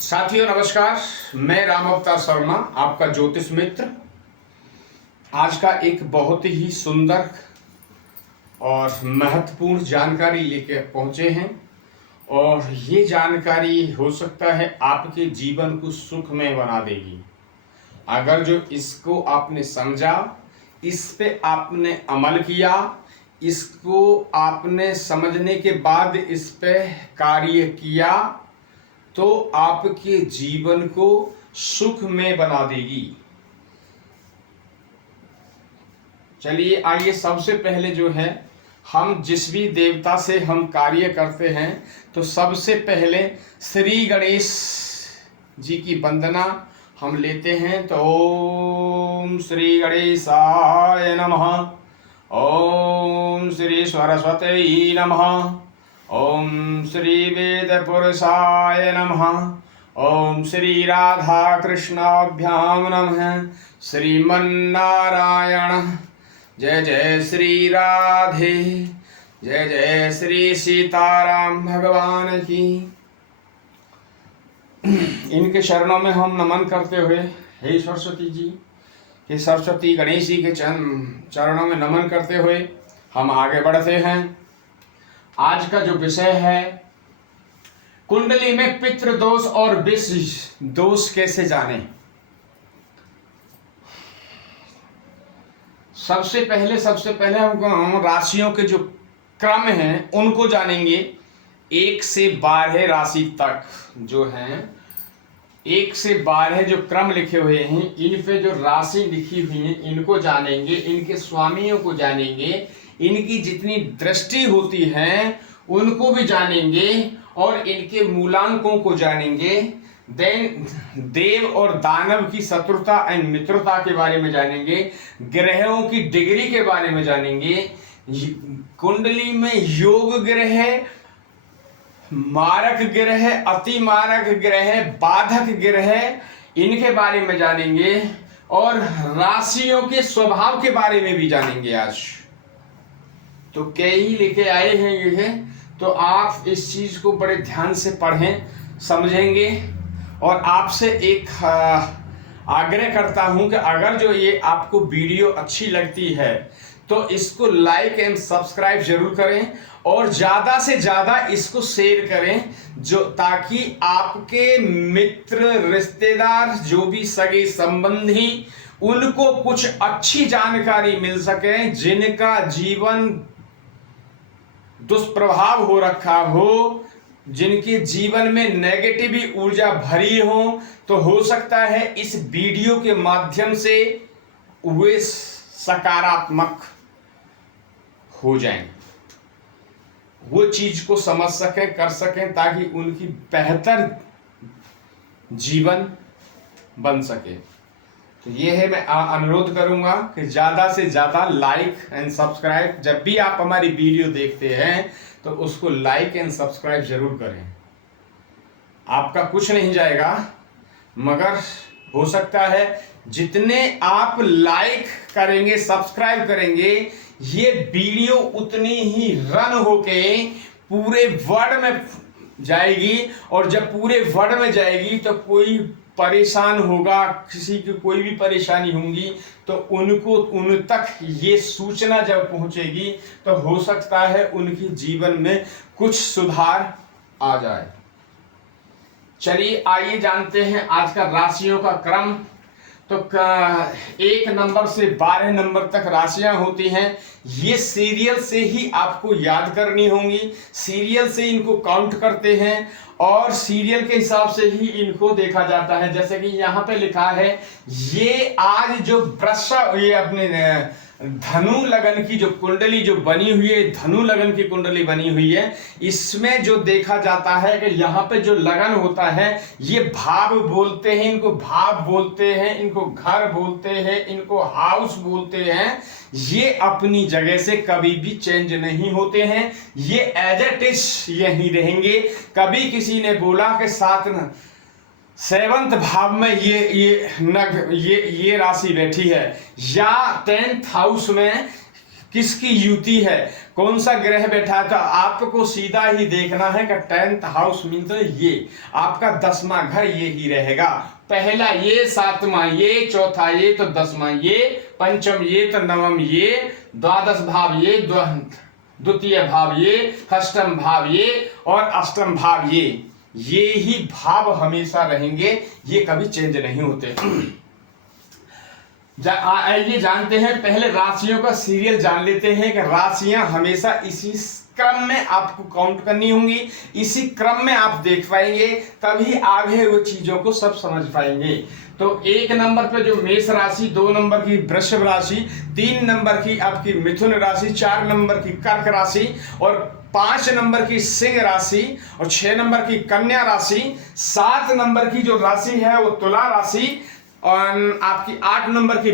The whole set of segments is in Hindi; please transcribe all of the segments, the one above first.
साथियों नमस्कार, मैं राम अवतार शर्मा, आपका ज्योतिष मित्र। आज का एक बहुत ही सुंदर और महत्वपूर्ण जानकारी लेके पहुंचे हैं और ये जानकारी हो सकता है आपके जीवन को सुखमय बना देगी। अगर जो इसको आपने समझा, इस पे आपने अमल किया, इसको आपने समझने के बाद इस पे कार्य किया तो आपके जीवन को सुख में बना देगी। चलिए आइए, सबसे पहले जो है हम जिस भी देवता से हम कार्य करते हैं तो सबसे पहले श्री गणेश जी की वंदना हम लेते हैं। तो ओम श्री गणेशाय नमः, ओम श्री सरस्वती नमः, ओम श्री वेद पुरुषाय नमः, ओम श्री राधा कृष्णाभ्याम नमः। श्रीमन्नारायण जय जय श्री राधे, जय जय श्री सीताराम भगवान की। इनके चरणों में हम नमन करते हुए, हे सरस्वती जी, हे सरस्वती गणेश जी के चरणों में नमन करते हुए हम आगे बढ़ते हैं। आज का जो विषय है, कुंडली में पितृ दोष और विष दोष कैसे जाने। सबसे पहले हम राशियों के जो क्रम हैं उनको जानेंगे। 1 से 12 राशि तक जो हैं, 1 से 12 जो क्रम लिखे हुए हैं, इन पे जो राशि लिखी हुई है इनको जानेंगे, इनके स्वामियों को जानेंगे, इनकी जितनी दृष्टि होती है उनको भी जानेंगे और इनके मूलांकों को जानेंगे। देन देव और दानव की शत्रुता एंड मित्रता के बारे में जानेंगे, ग्रहों की डिग्री के बारे में जानेंगे, कुंडली में योग ग्रह, मारक ग्रह, अति मारक ग्रह, बाधक ग्रह, इनके बारे में जानेंगे और राशियों के स्वभाव के बारे में भी जानेंगे। आज तो कई लेके आए हैं ये, तो आप इस चीज को बड़े ध्यान से पढ़ें, समझेंगे। और आपसे एक आग्रह करता हूं कि अगर जो ये आपको वीडियो अच्छी लगती है तो इसको लाइक एंड सब्सक्राइब जरूर करें और ज्यादा से ज्यादा इसको शेयर करें, जो ताकि आपके मित्र, रिश्तेदार, जो भी सगे संबंधी, उनको कुछ अच्छी जानकारी मिल सके। जिनका जीवन दुष्प्रभाव हो रखा हो, जिनके जीवन में नेगेटिव ऊर्जा भरी हो, तो हो सकता है इस वीडियो के माध्यम से वे सकारात्मक हो जाएं, वो चीज को समझ सकें, कर सकें, ताकि उनकी बेहतर जीवन बन सके। तो ये है, मैं अनुरोध करूंगा कि ज़्यादा से ज़्यादा लाइक एंड सब्सक्राइब, जब भी आप हमारी वीडियो देखते हैं तो उसको लाइक एंड सब्सक्राइब जरूर करें। आपका कुछ नहीं जाएगा, मगर हो सकता है जितने आप लाइक करेंगे, सब्सक्राइब करेंगे, ये वीडियो उतनी ही रन होके पूरे वर्ल्ड में जाएगी। और जब पूरे वर्ल्ड में जाएगी तो कोई परेशान होगा, किसी की कोई भी परेशानी होगी, तो उन तक ये सूचना जब पहुंचेगी तो हो सकता है उनके जीवन में कुछ सुधार आ जाए। चलिए आइए जानते हैं आज का राशियों का क्रम। तो 1 नंबर से 12 नंबर तक राशियां होती हैं। ये सीरियल से ही आपको याद करनी होंगी, सीरियल से इनको काउंट करते हैं और सीरियल के हिसाब से ही इनको देखा जाता है। जैसे कि यहाँ पे लिखा है, ये आज जो ये अपने धनु लगन की जो कुंडली जो बनी हुई है, धनु लगन की कुंडली बनी हुई है, इसमें जो देखा जाता है कि यहाँ पे जो लगन होता है, ये भाव बोलते हैं, इनको भाव बोलते हैं, इनको घर बोलते हैं, इनको हाउस बोलते हैं। ये अपनी जगह से कभी भी चेंज नहीं होते हैं, ये एज इट इज यहीं रहेंगे। कभी किसी ने बोला कि 7th भाव में ये राशि बैठी है या 10th हाउस में किसकी युति है, कौन सा ग्रह बैठा है। तो आपको सीधा ही देखना है कि 10th हाउस मीन तो ये आपका 10वां घर ये ही रहेगा। पहला ये, 7वां ये, चौथा ये, तो 10वां ये, पंचम ये, तो नवम ये, द्वादश भाव ये, द्वितीय भाव ये, अष्टम भाव ये और अष्टम भाव ये ही भाव हमेशा रहेंगे, ये कभी चेंज नहीं होते। आइए जानते हैं, पहले राशियों का सीरियल जान लेते हैं कि राशियां हमेशा इसी क्रम में आपको काउंट करनी होंगी, इसी क्रम में आप देख पाएंगे, तभी आगे वो चीजों को सब समझ पाएंगे। तो 1 नंबर पे जो मेष राशि, 2 नंबर की वृषभ राशि, 3 नंबर की आपकी मिथुन राशि, 4 नंबर की कर्क राशि और 5 नंबर की सिंह राशि और 6 नंबर की कन्या राशि, 7 नंबर की जो राशि है वो तुला राशि और आपकी 8 नंबर की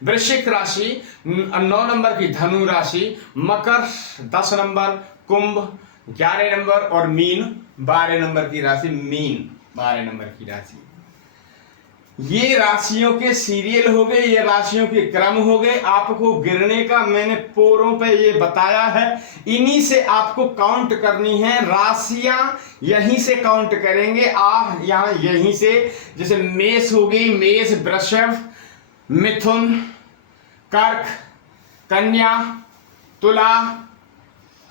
वृश्चिक राशि, 9 नंबर की धनु राशि, मकर 10 नंबर, कुंभ 11 नंबर और मीन 12 नंबर की राशि, मीन 12 नंबर की राशि। ये राशियों के सीरियल हो गए, ये राशियों के क्रम हो गए। आपको गिरने का मैंने पोरों पे ये बताया है, इन्हीं से आपको काउंट करनी है। राशियां यहीं से काउंट करेंगे आप, यहाँ यहीं से, जैसे मेष हो गई, मेष, वृषभ, मिथुन, कर्क, कन्या, तुला,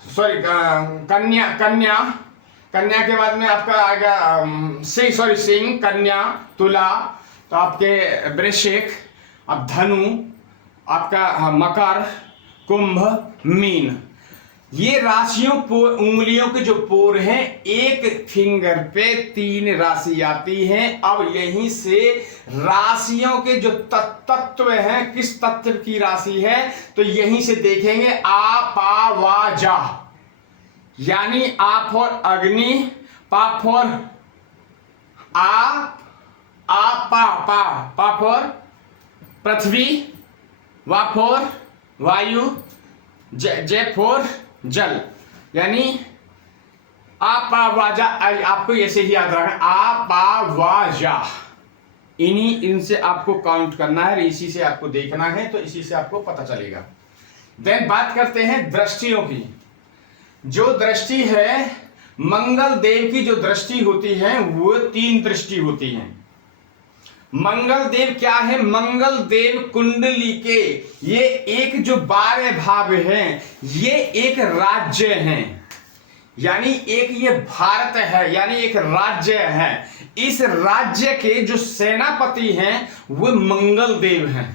सॉरी कन्या के बाद में आपका आएगा सिंह, कन्या, तुला, तो आपके वृश्चिक, अब धनु, आपका मकर, कुंभ, मीन। ये राशियों उंगलियों के जो पोर हैं, एक फिंगर पे 3 राशि आती हैं। अब यहीं से राशियों के जो तत्व हैं, किस तत्व की राशि है, तो यहीं से देखेंगे आ, पा, वा, जा, यानी आ फॉर अग्नि, पा फॉर पा फॉर पृथ्वी, वा फॉर वायु, जे फॉर जल, यानी आ, पा, वा, जा। आपको ऐसे ही याद रखना, आ, पा, वा, जा, इनसे आपको काउंट करना है, इसी से आपको देखना है, तो इसी से आपको पता चलेगा। देन बात करते हैं दृष्टियों की। जो दृष्टि है, मंगल देव की जो दृष्टि होती है वो 3 दृष्टि होती है। मंगल देव क्या है, मंगल देव कुंडली के ये एक जो 12 भाव हैं, ये एक राज्य हैं, यानी एक ये भारत है, यानी एक राज्य है। इस राज्य के जो सेनापति हैं वो मंगल देव हैं।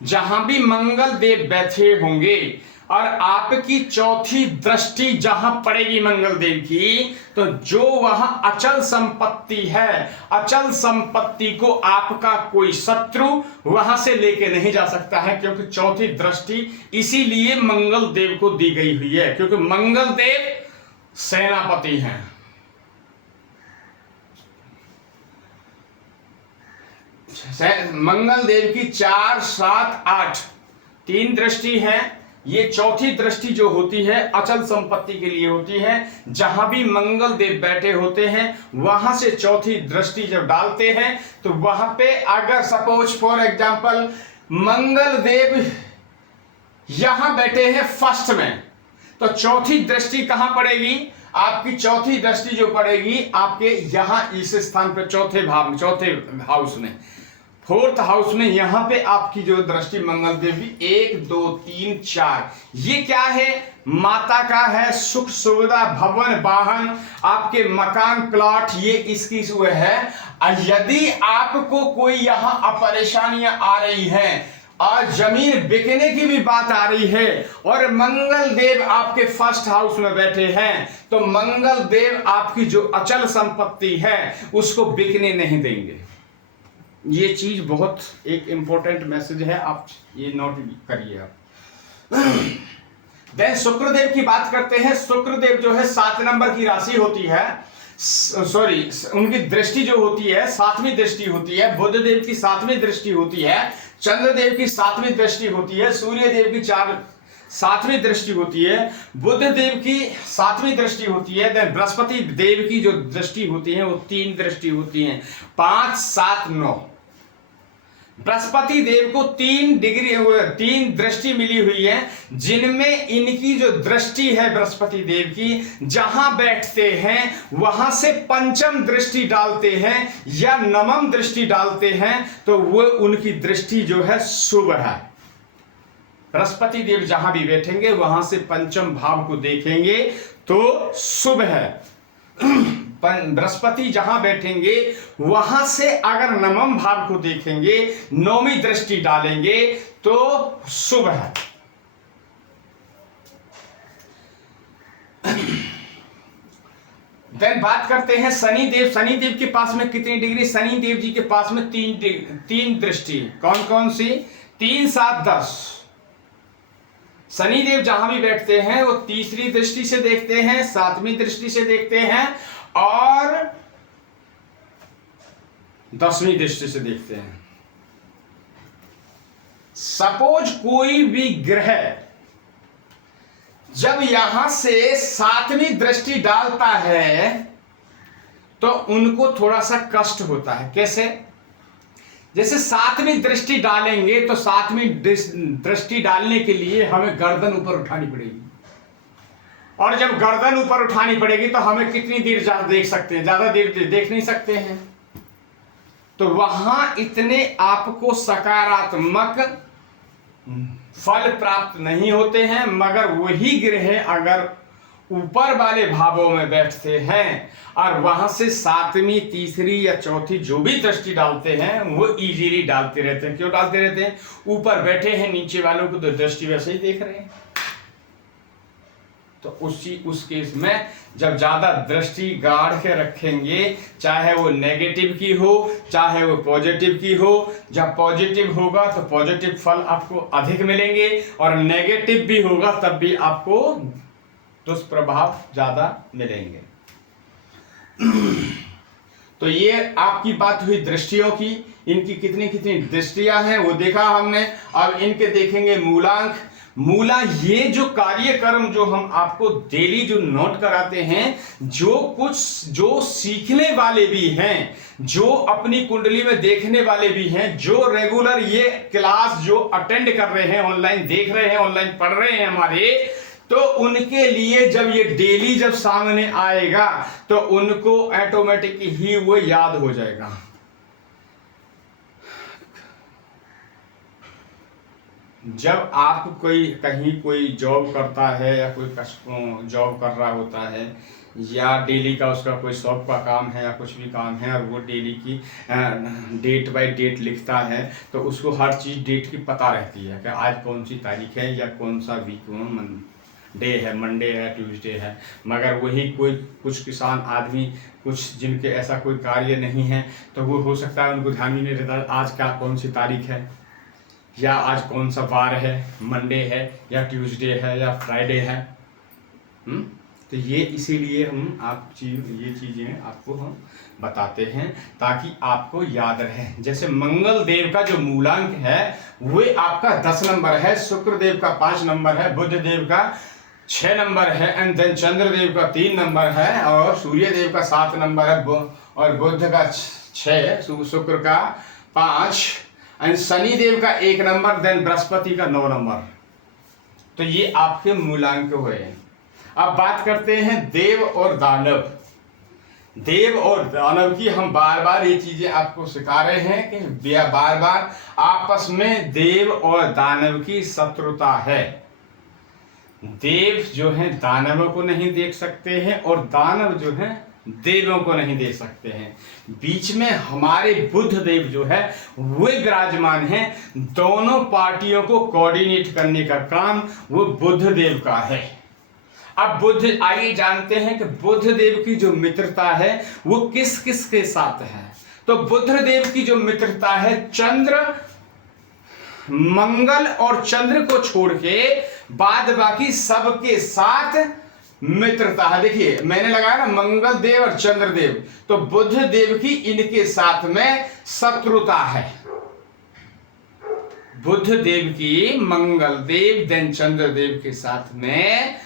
जहां भी मंगल देव बैठे होंगे और आपकी चौथी दृष्टि जहां पड़ेगी मंगल देव की, तो जो वहां अचल संपत्ति है, अचल संपत्ति को आपका कोई शत्रु वहां से लेके नहीं जा सकता है, क्योंकि चौथी दृष्टि इसीलिए मंगल देव को दी गई हुई है, क्योंकि मंगल देव सेनापति हैं। मंगल देव की 4, 7, 8 3 दृष्टि है। ये चौथी दृष्टि जो होती है अचल संपत्ति के लिए होती है। जहां भी मंगल देव बैठे होते हैं वहां से चौथी दृष्टि जब डालते हैं, तो वहां पे अगर सपोज फॉर एग्जांपल मंगल देव यहां बैठे हैं फर्स्ट में, तो चौथी दृष्टि कहां पड़ेगी, आपकी चौथी दृष्टि जो पड़ेगी आपके यहां इस स्थान पर, चौथे हाउस में, 4th हाउस में, यहां पे आपकी जो दृष्टि मंगल देवी 1, 2, 3, 4, ये क्या है, माता का है, सुख सुविधा, भवन, वाहन, आपके मकान, प्लॉट, ये इसकी है। यदि आपको कोई यहां परेशानियां आ रही हैं और जमीन बिकने की भी बात आ रही है और मंगल देव आपके 1st हाउस में बैठे हैं, तो मंगल देव आपकी जो अचल संपत्ति है उसको बिकने नहीं देंगे। ये चीज बहुत एक इंपॉर्टेंट मैसेज है, आप ये नोट करिए आप। देन शुक्रदेव की बात करते हैं। शुक्रदेव जो है 7 नंबर की राशि होती है, सॉरी उनकी दृष्टि जो होती है 7वीं दृष्टि होती है। बुध देव की 7वीं दृष्टि होती है, चंद्रदेव की 7वीं दृष्टि होती है, सूर्य देव की 7वीं दृष्टि होती है, बुध देव की 7वीं दृष्टि होती है। देन बृहस्पति देव की जो दृष्टि होती है वो 3 दृष्टि होती है, 5, 7, 9। बृहस्पति देव को 3 दृष्टि मिली हुई है, जिनमें इनकी जो दृष्टि है बृहस्पति देव की, जहां बैठते हैं वहां से पंचम दृष्टि डालते हैं या नवम दृष्टि डालते हैं, तो वो उनकी दृष्टि जो है शुभ है। बृहस्पति देव जहां भी बैठेंगे वहां से पंचम भाव को देखेंगे तो शुभ है। बृहस्पति जहां बैठेंगे वहां से अगर नवम भाव को देखेंगे, नौवीं दृष्टि डालेंगे तो शुभ है। देन बात करते हैं शनि देव। शनि देव के पास में कितनी डिग्री? शनि देव जी के पास में 3 दृष्टि। कौन कौन सी? 3, 7, 10। शनि देव जहां भी बैठते हैं वो तीसरी दृष्टि से देखते हैं, 7वीं दृष्टि से देखते हैं और 10वीं दृष्टि से देखते हैं। सपोज कोई भी ग्रह जब यहां से 7वीं दृष्टि डालता है तो उनको थोड़ा सा कष्ट होता है। कैसे? जैसे 7वीं दृष्टि डालेंगे तो 7वीं दृष्टि डालने के लिए हमें गर्दन ऊपर उठानी पड़ेगी, और जब गर्दन ऊपर उठानी पड़ेगी तो हमें कितनी देर ज्यादा देख सकते हैं? ज्यादा देर देख नहीं सकते हैं। तो वहां इतने आपको सकारात्मक फल प्राप्त नहीं होते हैं, मगर वही ग्रह अगर ऊपर वाले भावों में बैठते हैं और वहां से 7वीं, तीसरी या चौथी जो भी दृष्टि डालते हैं वो इजीली डालते रहते हैं। क्यों डालते रहते हैं? ऊपर बैठे हैं, नीचे वालों को तो दृष्टि वैसे ही देख रहे हैं। तो उस केस में जब ज्यादा दृष्टि गाड़ के रखेंगे, चाहे वो नेगेटिव की हो चाहे वो पॉजिटिव की हो, जब पॉजिटिव होगा तो पॉजिटिव फल आपको अधिक मिलेंगे और नेगेटिव भी होगा तब भी आपको दुष्प्रभाव ज्यादा मिलेंगे। तो ये आपकी बात हुई दृष्टियों की। इनकी कितनी कितनी दृष्टियां हैं वो देखा हमने। अब इनके देखेंगे मूलांक। मूला, ये जो कार्यक्रम जो हम आपको डेली जो नोट कराते हैं, जो सीखने वाले भी हैं, जो अपनी कुंडली में देखने वाले भी हैं, जो रेगुलर ये क्लास जो अटेंड कर रहे हैं, ऑनलाइन देख रहे हैं, ऑनलाइन पढ़ रहे हैं हमारे, तो उनके लिए जब ये डेली जब सामने आएगा तो उनको ऑटोमेटिक ही वो याद हो जाएगा। जब आप कहीं कोई जॉब करता है या कोई जॉब कर रहा होता है या डेली का उसका कोई शॉप का काम है या कुछ भी काम है और वो डेली की डेट बाय डेट लिखता है, तो उसको हर चीज़ डेट की पता रहती है कि आज कौन सी तारीख है या कौन सा वीक डे है, मंडे है, ट्यूसडे है। मगर वही कुछ किसान आदमी, कुछ जिनके ऐसा कोई कार्य नहीं है, तो वो हो सकता है उनको ध्यान ही नहीं रहता आज क्या कौन सी तारीख है या आज कौन सा वार है, मंडे है या ट्यूसडे है या फ्राइडे है। तो ये इसीलिए ये चीज़ें आपको हम बताते हैं ताकि आपको याद रहे। जैसे मंगल देव का जो मूलांक है वो आपका 10 नंबर है, शुक्र देव का 5 नंबर है, बुध देव का 6 नंबर है, एंड देन चंद्रदेव का 3 नंबर है और सूर्य देव का 7 नंबर है और बुध का 6, शुक्र का 5 एंड शनि देव का 1 नंबर, देन बृहस्पति का 9 नंबर। तो ये आपके मूलांक हुए। अब बात करते हैं देव और दानव। देव और दानव की हम बार बार ये चीजें आपको सिखा रहे हैं कि बार बार आपस में देव और दानव की शत्रुता है। देव जो है दानवों को नहीं देख सकते हैं और दानव जो है देवों को नहीं देख सकते हैं। बीच में हमारे बुध देव जो है वो विराजमान हैं। दोनों पार्टियों को कोऑर्डिनेट करने का काम वो बुध देव का है। अब बुध, आइए जानते हैं कि बुध देव की जो मित्रता है वो किस किस के साथ है। तो बुध देव की जो मित्रता है चंद्र, मंगल और चंद्र को छोड़ के बाद बाकी सबके साथ मित्रता है। देखिए मैंने लगाया ना मंगल देव और चंद्र देव, तो बुध देव की इनके साथ में शत्रुता है। बुध देव की मंगल देव देन चंद्र देव के साथ में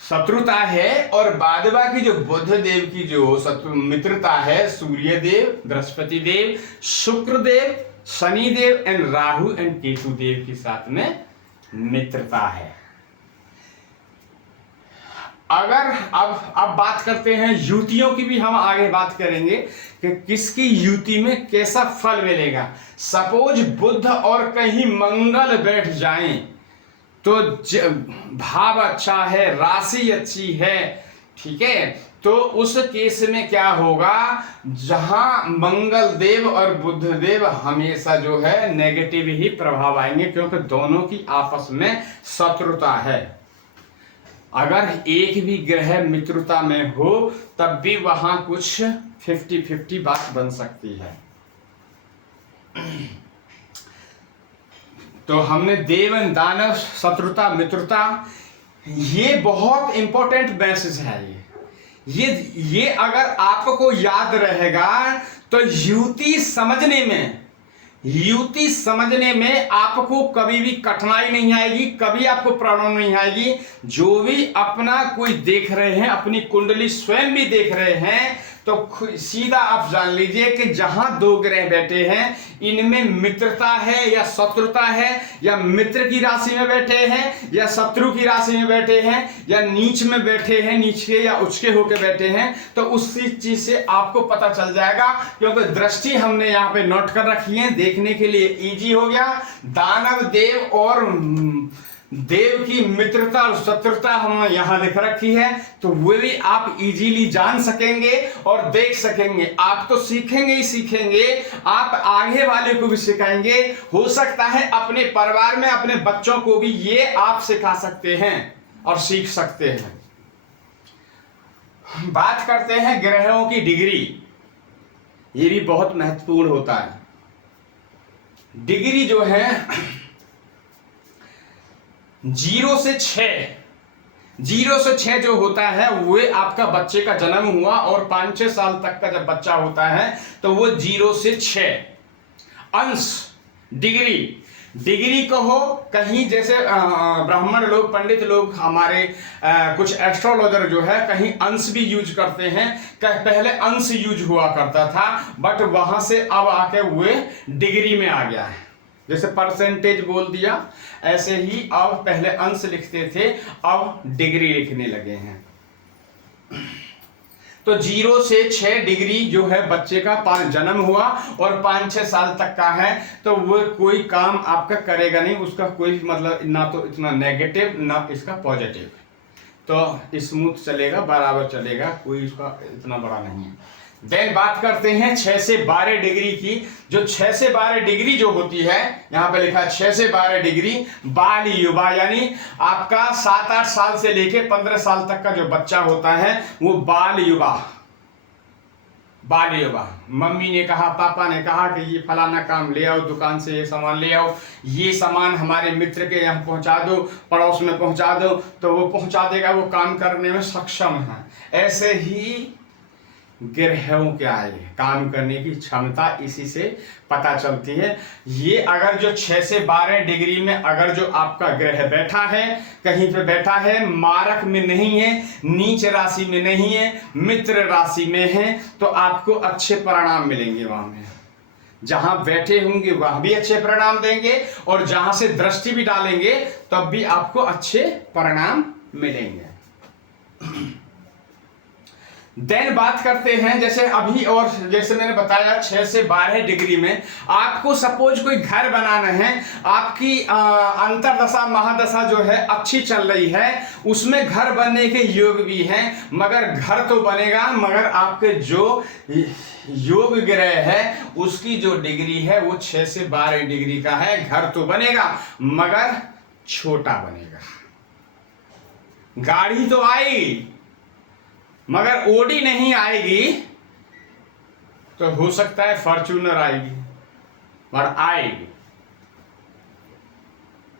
शत्रुता है, और बाद बाकी जो बुध देव की जो शत्रु मित्रता है, सूर्य देव, बृहस्पति देव, शुक्र देव, शनि देव एंड राहु एंड केतु देव के साथ में मित्रता है। अगर अब बात करते हैं युतियों की, भी हम आगे बात करेंगे कि किसकी युति में कैसा फल मिलेगा। सपोज बुध और कहीं मंगल बैठ जाएं तो भाव अच्छा है, राशि अच्छी है, ठीक है, तो उस केस में क्या होगा, जहां मंगल देव और बुध देव हमेशा जो है नेगेटिव ही प्रभाव आएंगे, क्योंकि दोनों की आपस में शत्रुता है। अगर एक भी ग्रह मित्रता में हो तब भी वहां कुछ 50-50 बात बन सकती है। तो हमने देव एंड दानव, शत्रुता, मित्रता, ये बहुत इंपॉर्टेंट मैसेज है। ये अगर आपको याद रहेगा तो युति समझने में आपको कभी भी कठिनाई नहीं आएगी, कभी आपको प्रॉब्लम नहीं आएगी। जो भी अपना कोई देख रहे हैं, अपनी कुंडली स्वयं भी देख रहे हैं, तो सीधा आप जान लीजिए कि जहां दो ग्रह बैठे हैं, इनमें मित्रता है या शत्रुता है, या मित्र की राशि में बैठे हैं या शत्रु की राशि में बैठे हैं, या नीच में बैठे हैं, नीचे या उचके होकर बैठे हैं, तो उसी चीज से आपको पता चल जाएगा। क्योंकि दृष्टि हमने यहाँ पे नोट कर रखी है, देखने के लिए इजी हो गया। दानव देव और देव की मित्रता और शत्रुता हम यहां लिख रखी है, तो वो भी आप इजीली जान सकेंगे और देख सकेंगे। आप तो सीखेंगे ही सीखेंगे, आप आगे वाले को भी सिखाएंगे। हो सकता है अपने परिवार में अपने बच्चों को भी ये आप सिखा सकते हैं और सीख सकते हैं। बात करते हैं ग्रहों की डिग्री, ये भी बहुत महत्वपूर्ण होता है। डिग्री जो है 0 से 6 जो होता है वो आपका बच्चे का जन्म हुआ, और 5-6 साल तक का जब बच्चा होता है तो वो 0 से 6 अंश डिग्री कहो। कहीं जैसे ब्राह्मण लोग, पंडित लोग, हमारे कुछ एस्ट्रोलॉजर जो है कहीं अंश भी यूज करते हैं। पहले अंश यूज हुआ करता था, बट वहां से अब आके हुए डिग्री में आ गया है। जैसे परसेंटेज बोल दिया, ऐसे ही अब पहले अंश लिखते थे, अब डिग्री लिखने लगे हैं। तो 0 से 6 डिग्री जो है बच्चे का जन्म हुआ और 5-6 साल तक का है, तो वो कोई काम आपका करेगा नहीं, उसका कोई मतलब ना तो इतना नेगेटिव ना इसका पॉजिटिव, तो स्मूथ चलेगा, बराबर चलेगा, कोई उसका इतना बड़ा नहीं है। देन बात करते हैं 6 से 12 डिग्री की। जो 6 से 12 डिग्री जो होती है, यहाँ पे लिखा है 6 से 12 डिग्री बाल युवा, यानी आपका 7-8 साल से लेके 15 साल तक का जो बच्चा होता है वो बाल युवा। मम्मी ने कहा, पापा ने कहा कि ये फलाना काम ले आओ, दुकान से ये सामान ले आओ, ये सामान हमारे मित्र के यहाँ पहुंचा दो, पड़ोस में पहुंचा दो, तो वो पहुंचा देगा, वो काम करने में सक्षम है। ऐसे ही ग्रहों क्या है, काम करने की क्षमता इसी से पता चलती है। ये अगर जो 6 से 12 डिग्री में अगर जो आपका ग्रह बैठा है, कहीं पे बैठा है, मारक में नहीं है, नीच राशि में नहीं है, मित्र राशि में है, तो आपको अच्छे परिणाम मिलेंगे। वहां में जहां बैठे होंगे वह भी अच्छे परिणाम देंगे, और जहां से दृष्टि भी डालेंगे तब भी आपको अच्छे परिणाम मिलेंगे। देन बात करते हैं, जैसे अभी और जैसे मैंने बताया 6 से 12 डिग्री में आपको सपोज कोई घर बनाना है, आपकी अंतरदशा महादशा जो है अच्छी चल रही है, उसमें घर बनने के योग भी हैं, मगर घर तो बनेगा, मगर आपके जो योग ग्रह है उसकी जो डिग्री है वो 6 से 12 डिग्री का है। घर तो बनेगा मगर छोटा बनेगा। गाड़ी तो आएगी मगर ओडी नहीं आएगी, तो हो सकता है फॉर्च्यूनर आएगी, पर आएगी।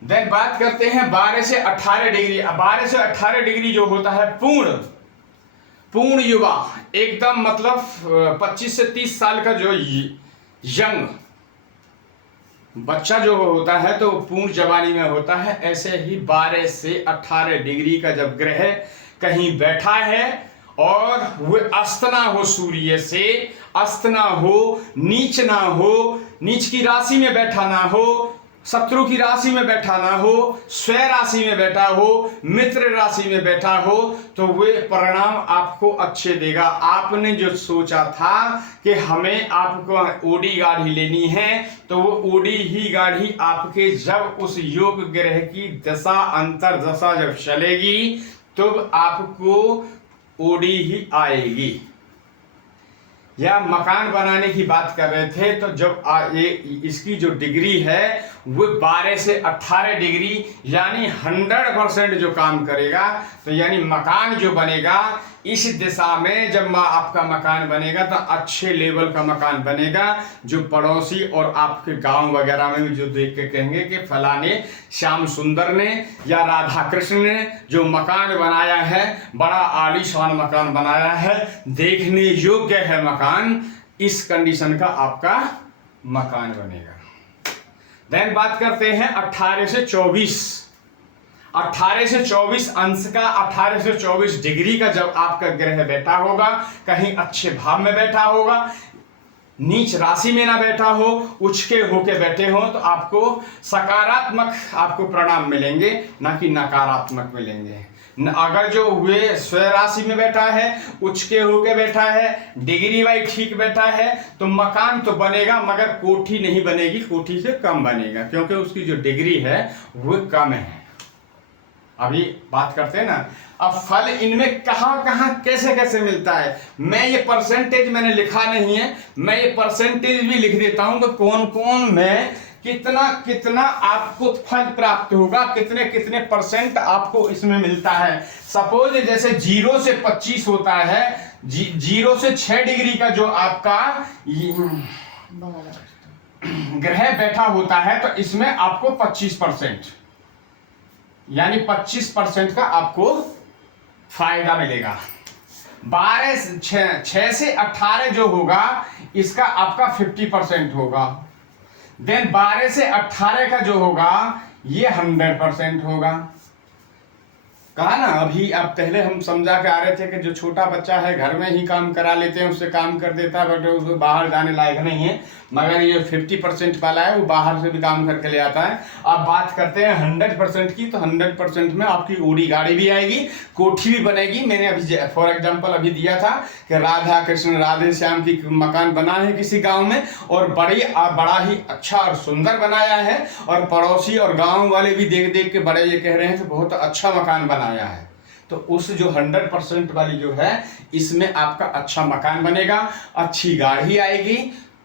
देन बात करते हैं 12 से 18 डिग्री। 12 से 18 डिग्री जो होता है पूर्ण युवा, एकदम मतलब 25 से 30 साल का जो यंग बच्चा जो होता है तो पूर्ण जवानी में होता है। ऐसे ही 12 से 18 डिग्री का जब ग्रह कहीं बैठा है और वह अस्त ना हो, सूर्य से अस्त ना हो, नीच ना हो, नीच की राशि में बैठा ना हो, शत्रु की राशि में बैठा ना हो, स्वय राशि में बैठा हो, मित्र राशि में बैठा हो, तो वे परिणाम आपको अच्छे देगा। आपने जो सोचा था कि हमें आपको ओडी गाढ़ी लेनी है, तो वो ओडी ही गाढ़ी आपके जब उस योग ग्रह की दशा अंतर दशा जब चलेगी तब आपको ओडी ही आएगी। या मकान बनाने की बात कर रहे थे, तो जब ये इसकी जो डिग्री है वो 12 से 18 डिग्री यानी 100% जो काम करेगा, तो यानी मकान जो बनेगा इस दिशा में, जब आपका मकान बनेगा तो अच्छे लेवल का मकान बनेगा, जो पड़ोसी और आपके गांव वगैरह में भी जो देख के कहेंगे कि फलाने श्याम सुंदर ने या राधा कृष्ण ने जो मकान बनाया है, बड़ा आलीशान मकान बनाया है, देखने योग्य है मकान, इस कंडीशन का आपका मकान बनेगा। देन बात करते हैं 18 से 24 अंश का। 18 से 24 डिग्री का जब आपका ग्रह बैठा होगा, कहीं अच्छे भाव में बैठा होगा, नीच राशि में ना बैठा हो, उच्च के होके बैठे हो, तो आपको सकारात्मक आपको परिणाम मिलेंगे, ना कि नकारात्मक मिलेंगे। अगर जो वे स्वय राशि में बैठा है, उच्च के होके बैठा है, डिग्री वाई ठीक बैठा है, तो मकान तो बनेगा मगर कोठी नहीं बनेगी, कोठी से कम बनेगा, क्योंकि उसकी जो डिग्री है वो कम है। अभी बात करते हैं ना, अब फल इनमें कहां कहां कैसे कैसे मिलता है, मैं ये परसेंटेज मैंने लिखा नहीं है, मैं ये परसेंटेज भी लिख देता हूं कि कौन कौन में कितना कितना आपको फल प्राप्त होगा, कितने कितने परसेंट आपको इसमें मिलता है। सपोज जैसे 0 से 25 होता है, 0 से 6 डिग्री का जो आपका ग्रह बैठा होता है, तो इसमें आपको 25% यानी 25% का आपको फायदा मिलेगा। 6 से 18 जो होगा इसका आपका 50% होगा। देन 12 से 18 का जो होगा ये 100% होगा। कहा ना अभी, अब पहले हम समझा के आ रहे थे कि जो छोटा बच्चा है घर में ही काम करा लेते हैं, उससे काम कर देता है, बट उसको बाहर जाने लायक नहीं है, मगर ये 50% वाला है वो बाहर से भी काम करके ले आता है। अब बात करते हैं 100% की, तो 100% में आपकी ओडी गाड़ी भी आएगी, कोठी भी बनेगी। मैंने अभी फॉर एग्जाम्पल अभी दिया था कि राधा कृष्ण राधे श्याम की मकान बना है किसी गाँव में, और बड़ा ही अच्छा और सुंदर बनाया है, और पड़ोसी और गाँव वाले भी देख देख के बड़े ये कह रहे हैं कि बहुत अच्छा मकान बनाया है। तो उस जो 100% वाली जो है इसमें आपका अच्छा मकान बनेगा, अच्छी गाड़ी आएगी,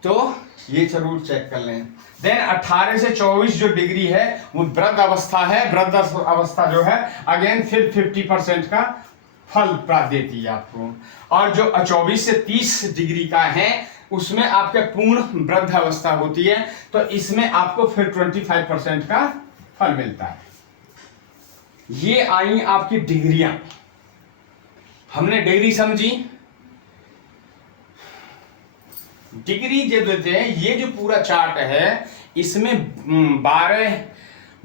तो ये जरूर चेक कर लें। देन 18 से 24 जो डिग्री है वो वृद्ध अवस्था है। वृद्ध अवस्था जो है अगेन फिर 50% का फल प्राप्त देती है आपको। और जो 24 से 30 डिग्री का है उसमें आपके पूर्ण वृद्ध अवस्था होती है, तो इसमें आपको फिर 25% का फल मिलता है। ये आई आपकी डिग्रियां, हमने डिग्री समझी। डिग्री जो देते हैं, ये जो पूरा चार्ट है इसमें 12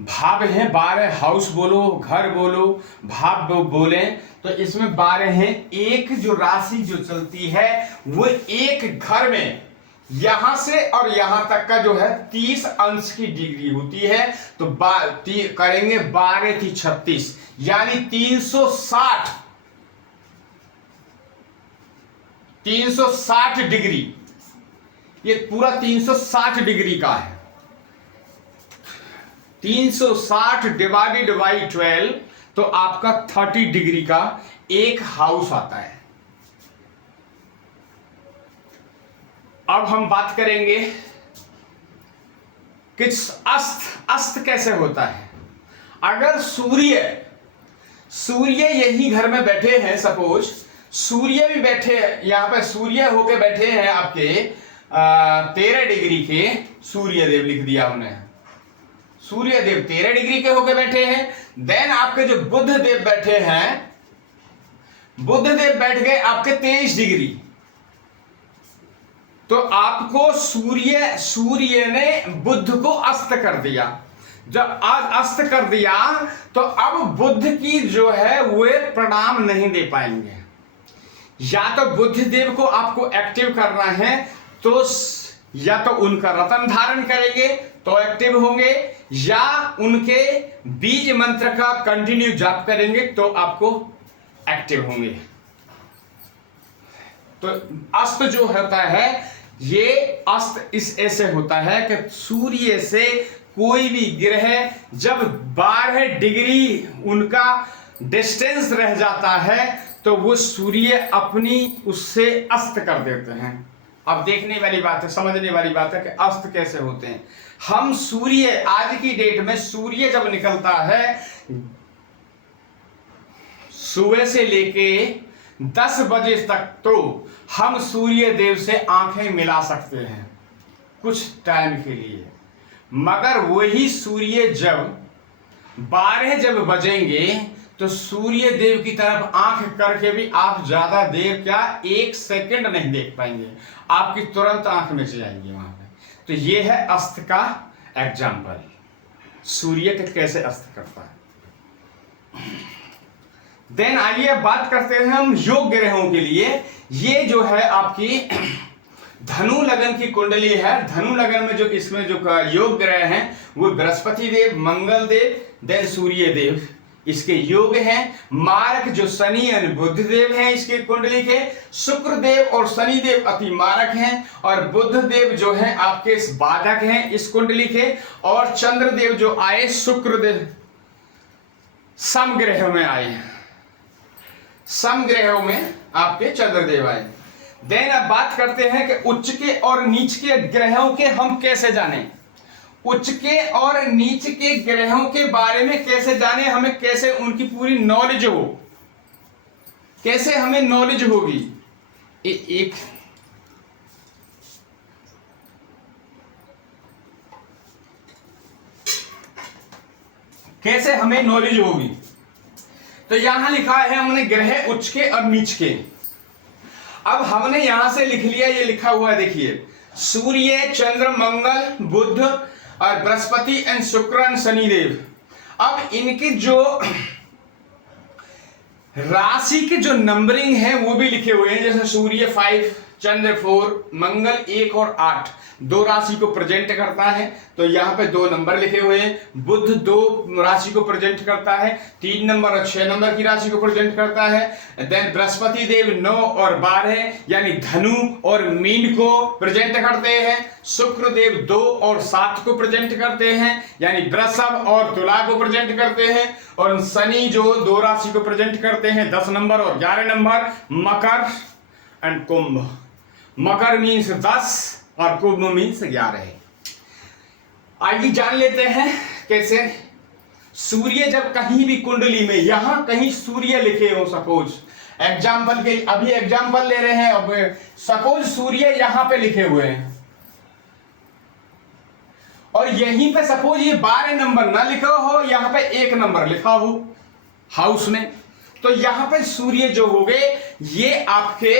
भाव हैं, 12 हाउस बोलो, घर बोलो, भाव बोले, तो इसमें 12 हैं। एक जो राशि जो चलती है वो एक घर में यहां से और यहां तक का जो है 30 अंश की डिग्री होती है, तो करेंगे 12 की 36 यानी 360 डिग्री। ये पूरा 360 डिग्री का है। 360 डिवाइडेड बाई 12, तो आपका 30 डिग्री का एक हाउस आता है। अब हम बात करेंगे कि अस्त कैसे होता है। अगर सूर्य यही घर में बैठे हैं, सपोज सूर्य भी बैठे, यहां पे सूर्य होके बैठे हैं आपके 13 डिग्री के, सूर्यदेव लिख दिया हमने, सूर्यदेव 13 डिग्री के होके बैठे हैं। देन आपके जो बुध देव बैठे हैं, बुधदेव बैठ गए आपके 23 डिग्री, तो आपको सूर्य ने बुध को अस्त कर दिया। जब आज अस्त कर दिया तो अब बुध की जो है वे प्रणाम नहीं दे पाएंगे। या तो बुध देव को आपको एक्टिव करना है तो या तो उनका रतन धारण करेंगे तो एक्टिव होंगे, या उनके बीज मंत्र का कंटिन्यू जाप करेंगे तो आपको एक्टिव होंगे। तो अस्त जो होता है, ये अस्त इस ऐसे होता है कि सूर्य से कोई भी ग्रह जब 12 डिग्री उनका डिस्टेंस रह जाता है तो वो सूर्य अपनी उससे अस्त कर देते हैं। अब देखने वाली बात है, समझने वाली बात है कि अस्त कैसे होते हैं। हम सूर्य आज की डेट में सूर्य जब निकलता है सुबह से लेके 10 बजे तक तो हम सूर्य देव से आंखें मिला सकते हैं कुछ टाइम के लिए, मगर वही सूर्य जब 12 जब बजेंगे तो सूर्य देव की तरफ आंख करके भी आप ज्यादा देर क्या 1 सेकंड नहीं देख पाएंगे, आपकी तुरंत आंख में जाएंगी वहां पे। तो ये है अस्त का एग्जाम्पल, सूर्य के कैसे अस्त करता है। देन आइए अब बात करते हैं हम योग ग्रहों के लिए। ये जो है आपकी धनु लगन की कुंडली है। धनु लगन में जो इसमें जो योग ग्रह हैं वो बृहस्पति देव, मंगल देव, देन सूर्य देव इसके योग हैं। मारक जो शनि यानी बुध देव हैं इसके कुंडली के, शुक्र देव और शनि देव अति मारक हैं, और बुध देव जो है आपके बाधक हैं इस कुंडली के, और चंद्र देव जो आए शुक्र देव समग्रह में आए, समग्रहों में आपके चंद्र देव आए। देन अब बात करते हैं कि उच्च के और नीच के ग्रहों के हम कैसे जानें। उच्च के और नीच के ग्रहों के बारे में कैसे जाने, हमें कैसे उनकी पूरी नॉलेज हो, कैसे हमें नॉलेज होगी। एक कैसे हमें नॉलेज होगी, तो यहां लिखा है हमने ग्रह उच्च के और नीच के। अब हमने यहां से लिख लिया, ये लिखा हुआ है देखिए, सूर्य, चंद्र, मंगल, बुध और बृहस्पति एंड शुक्र एंड शनिदेव। अब इनके जो राशि के जो नंबरिंग है वो भी लिखे हुए हैं, जैसे सूर्य 5, चंद्र 4, मंगल 1 और 8 दो राशि को प्रेजेंट करता है, तो यहाँ पे 2 नंबर लिखे हुए हैं। बुध 2 राशि को प्रेजेंट करता है, 3 नंबर और 6 नंबर की राशि को प्रेजेंट करता है। देन बृहस्पति देव 9 और 12 यानी धनु और मीन को प्रेजेंट करते हैं। शुक्र देव 2 और 7 को प्रेजेंट करते हैं, यानी वृषभ और तुला को प्रेजेंट करते हैं। और शनि जो 2 राशि को प्रेजेंट करते हैं, 10 नंबर और 11 number, Makar and Kumbh. Makar means 10 और कुंभ मीन्स 11 है। आइए जान लेते हैं कैसे। सूर्य जब कहीं भी कुंडली में यहां कहीं सूर्य लिखे हो, सपोज एग्जाम्पल के अभी एग्जाम्पल ले रहे हैं, अब सपोज सूर्य यहां पे लिखे हुए हैं और यहीं पे सपोज ये 12 नंबर ना लिखा हो, यहां पे 1 नंबर लिखा हो हाउस में, तो यहां पे सूर्य जो हो गए ये आपके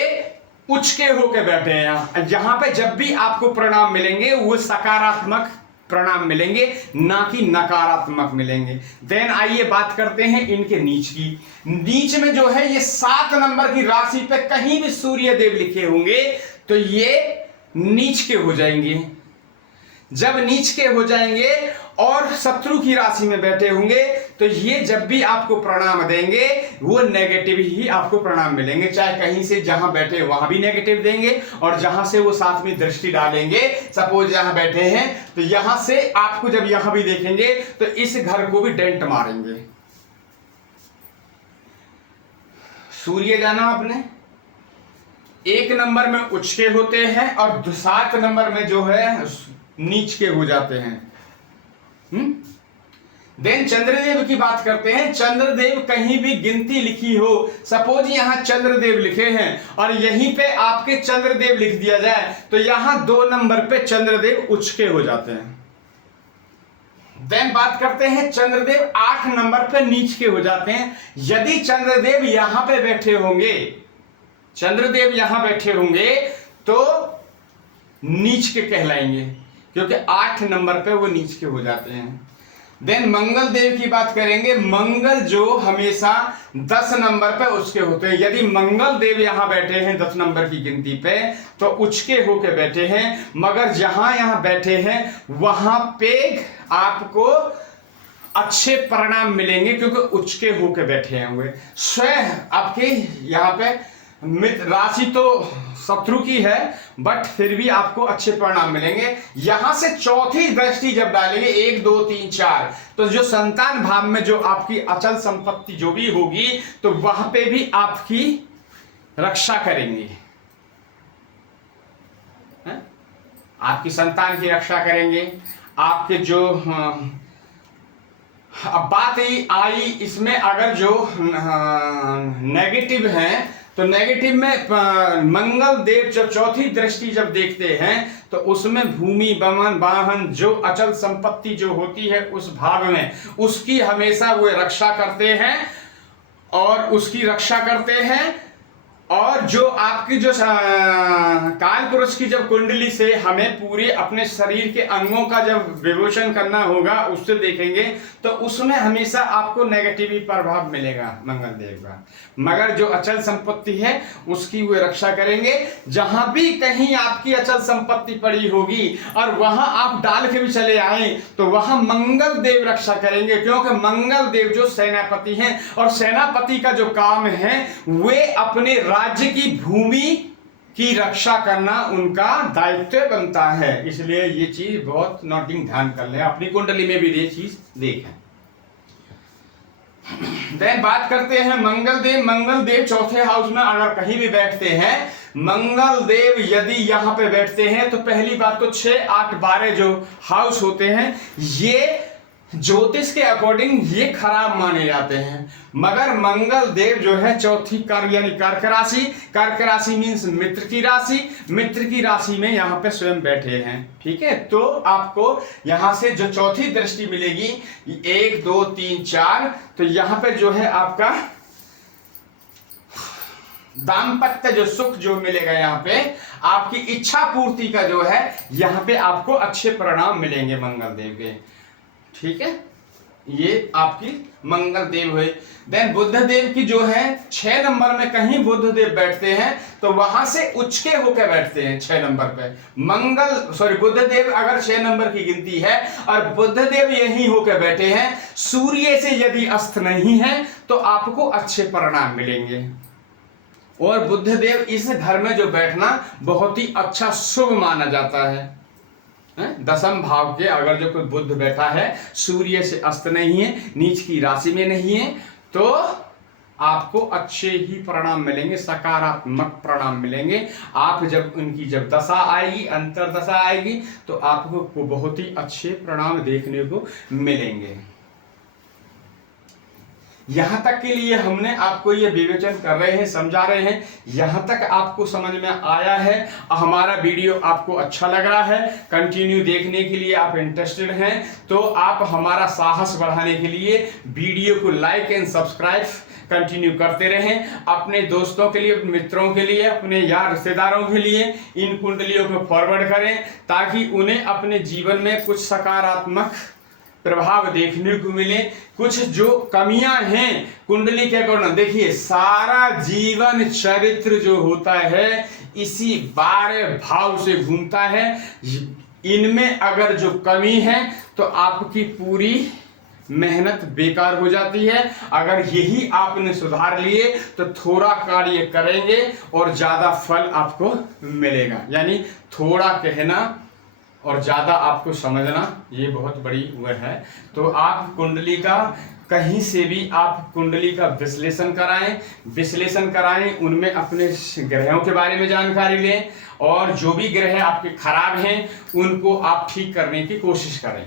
उच्च के होके बैठे हैं। यहां पे जब भी आपको परिणाम मिलेंगे वो सकारात्मक परिणाम मिलेंगे, ना कि नकारात्मक मिलेंगे। देन आइए बात करते हैं इनके नीच की। नीच में जो है ये 7 नंबर की राशि पे कहीं भी सूर्य देव लिखे होंगे तो ये नीच के हो जाएंगे। जब नीच के हो जाएंगे और शत्रु की राशि में बैठे होंगे तो ये जब भी आपको प्रणाम देंगे वो नेगेटिव ही आपको प्रणाम मिलेंगे, चाहे कहीं से जहां बैठे वहां भी नेगेटिव देंगे, और जहां से वो साथ में दृष्टि डालेंगे, सपोज यहां बैठे हैं तो यहां से आपको जब यहां भी देखेंगे तो इस घर को भी डेंट मारेंगे। सूर्य जाना आपने 1 नंबर में उच्च के होते हैं और 7 नंबर में जो है नीच के हो जाते हैं। देन चंद्रदेव की बात करते हैं। चंद्रदेव कहीं भी गिनती लिखी हो, सपोज यहां चंद्रदेव लिखे हैं और यहीं पे आपके चंद्रदेव लिख दिया जाए तो यहां 2 नंबर पे चंद्रदेव उच्च के हो जाते हैं। देन बात करते हैं चंद्रदेव 8 नंबर पे नीच के हो जाते हैं। यदि चंद्रदेव यहां पे बैठे होंगे, चंद्रदेव यहां बैठे होंगे तो नीच के कहलाएंगे, क्योंकि 8 नंबर पे वो नीच के हो जाते हैं। देन मंगल देव की बात करेंगे। मंगल जो हमेशा 10 नंबर पे उसके होते हैं। यदि मंगल देव यहां बैठे हैं 10 नंबर की गिनती पे तो उचके होके बैठे हैं, मगर जहां यहां बैठे हैं वहां पे आपको अच्छे परिणाम मिलेंगे क्योंकि उचके होके बैठे हैं हुए। स्वयं आपके यहाँ पे मित्र राशि तो शत्रु की है, बट फिर भी आपको अच्छे परिणाम मिलेंगे। यहां से चौथी दृष्टि जब डालेंगे 1 2 3 4, तो जो संतान भाव में जो आपकी अचल संपत्ति जो भी होगी तो वहां पे भी आपकी रक्षा करेंगे, है? आपकी संतान की रक्षा करेंगे। आपके जो अब बात आई इसमें, अगर जो नेगेटिव हैं तो नेगेटिव में मंगल देव जब चौथी दृष्टि जब देखते हैं तो उसमें भूमि भवन वाहन जो अचल संपत्ति जो होती है उस भाव में उसकी हमेशा वो रक्षा करते हैं और उसकी रक्षा करते हैं। और जो आपकी जो काल पुरुष की जब कुंडली से हमें पूरे अपने शरीर के अंगों का जब विवेचन करना होगा उससे देखेंगे तो उसमें हमेशा आपको नेगेटिव ही प्रभाव मिलेगा मंगल देव का, मगर जो अचल संपत्ति है उसकी वो रक्षा करेंगे। जहां भी कहीं आपकी अचल संपत्ति पड़ी होगी और वहां आप डाल के भी चले आए तो वहां मंगल देव रक्षा करेंगे, क्योंकि मंगल देव जो सेनापति हैं और सेनापति का जो काम है वे अपने राज्य की भूमि की रक्षा करना उनका दायित्व बनता है। इसलिए ये चीज बहुत नोटिंग ध्यान कर लें, अपनी कुंडली में भी ये चीज देखें। देन बात करते हैं मंगल देव। मंगल देव चौथे हाउस में अगर कहीं भी बैठते हैं, मंगल देव यदि यहां पे बैठते हैं तो पहली बात तो 6 8 12 जो हाउस होते हैं ये ज्योतिष के अकॉर्डिंग ये खराब माने जाते हैं, मगर मंगल देव जो है चौथी कर्क यानी कर्क राशि, कर्क राशि मीन्स मित्र की राशि, मित्र की राशि में यहाँ पे स्वयं बैठे हैं। ठीक है, तो आपको यहाँ से जो चौथी दृष्टि मिलेगी 1 2 3 4, तो यहाँ पे जो है आपका दाम्पत्य जो सुख जो मिलेगा, यहाँ पे आपकी इच्छा पूर्ति का जो है यहाँ पे आपको अच्छे परिणाम मिलेंगे मंगल देव के। ठीक है, ये आपकी मंगल देव हुए। देन बुध देव की जो है 6 नंबर में कहीं बुध देव बैठते हैं तो वहां से उचके होकर बैठते हैं 6 नंबर पे। बुध देव अगर 6 नंबर की गिनती है और बुध देव यहीं होकर बैठे हैं, सूर्य से यदि अस्त नहीं है तो आपको अच्छे परिणाम मिलेंगे। और बुध देव इस घर में जो बैठना बहुत ही अच्छा शुभ माना जाता है। दसम भाव के अगर जो कोई बुध बैठा है, सूर्य से अस्त नहीं है, नीच की राशि में नहीं है, तो आपको अच्छे ही परिणाम मिलेंगे, सकारात्मक परिणाम मिलेंगे। आप जब उनकी जब दशा आएगी, अंतर दशा आएगी, तो आपको बहुत ही अच्छे परिणाम देखने को मिलेंगे। यहां तक के लिए हमने आपको ये विवेचन कर रहे हैं, समझा रहे हैं, यहां तक आपको समझ में आया है, हमारा वीडियो आपको अच्छा लग रहा है, कंटिन्यू देखने के लिए आप इंटरेस्टेड हैं, तो आप हमारा साहस बढ़ाने के लिए वीडियो को लाइक एंड सब्सक्राइब कंटिन्यू करते रहें। अपने दोस्तों के लिए, मित्रों के लिए, अपने यार रिश्तेदारों के लिए इन कुंडलियों को फॉरवर्ड करें ताकि उन्हें अपने जीवन में कुछ सकारात्मक प्रभाव देखने को मिले। कुछ जो कमियां हैं कुंडली के अकॉर्डिंग, देखिए सारा जीवन चरित्र जो होता है इसी 12 भाव से घूमता है। इनमें अगर जो कमी है तो आपकी पूरी मेहनत बेकार हो जाती है। अगर यही आपने सुधार लिए तो थोड़ा कार्य करेंगे और ज्यादा फल आपको मिलेगा। यानी थोड़ा कहना और ज्यादा आपको समझना, ये बहुत बड़ी वह है। तो आप कुंडली का कहीं से भी आप कुंडली का विश्लेषण कराएं, उनमें अपने ग्रहों के बारे में जानकारी लें और जो भी ग्रह आपके खराब हैं उनको आप ठीक करने की कोशिश करें।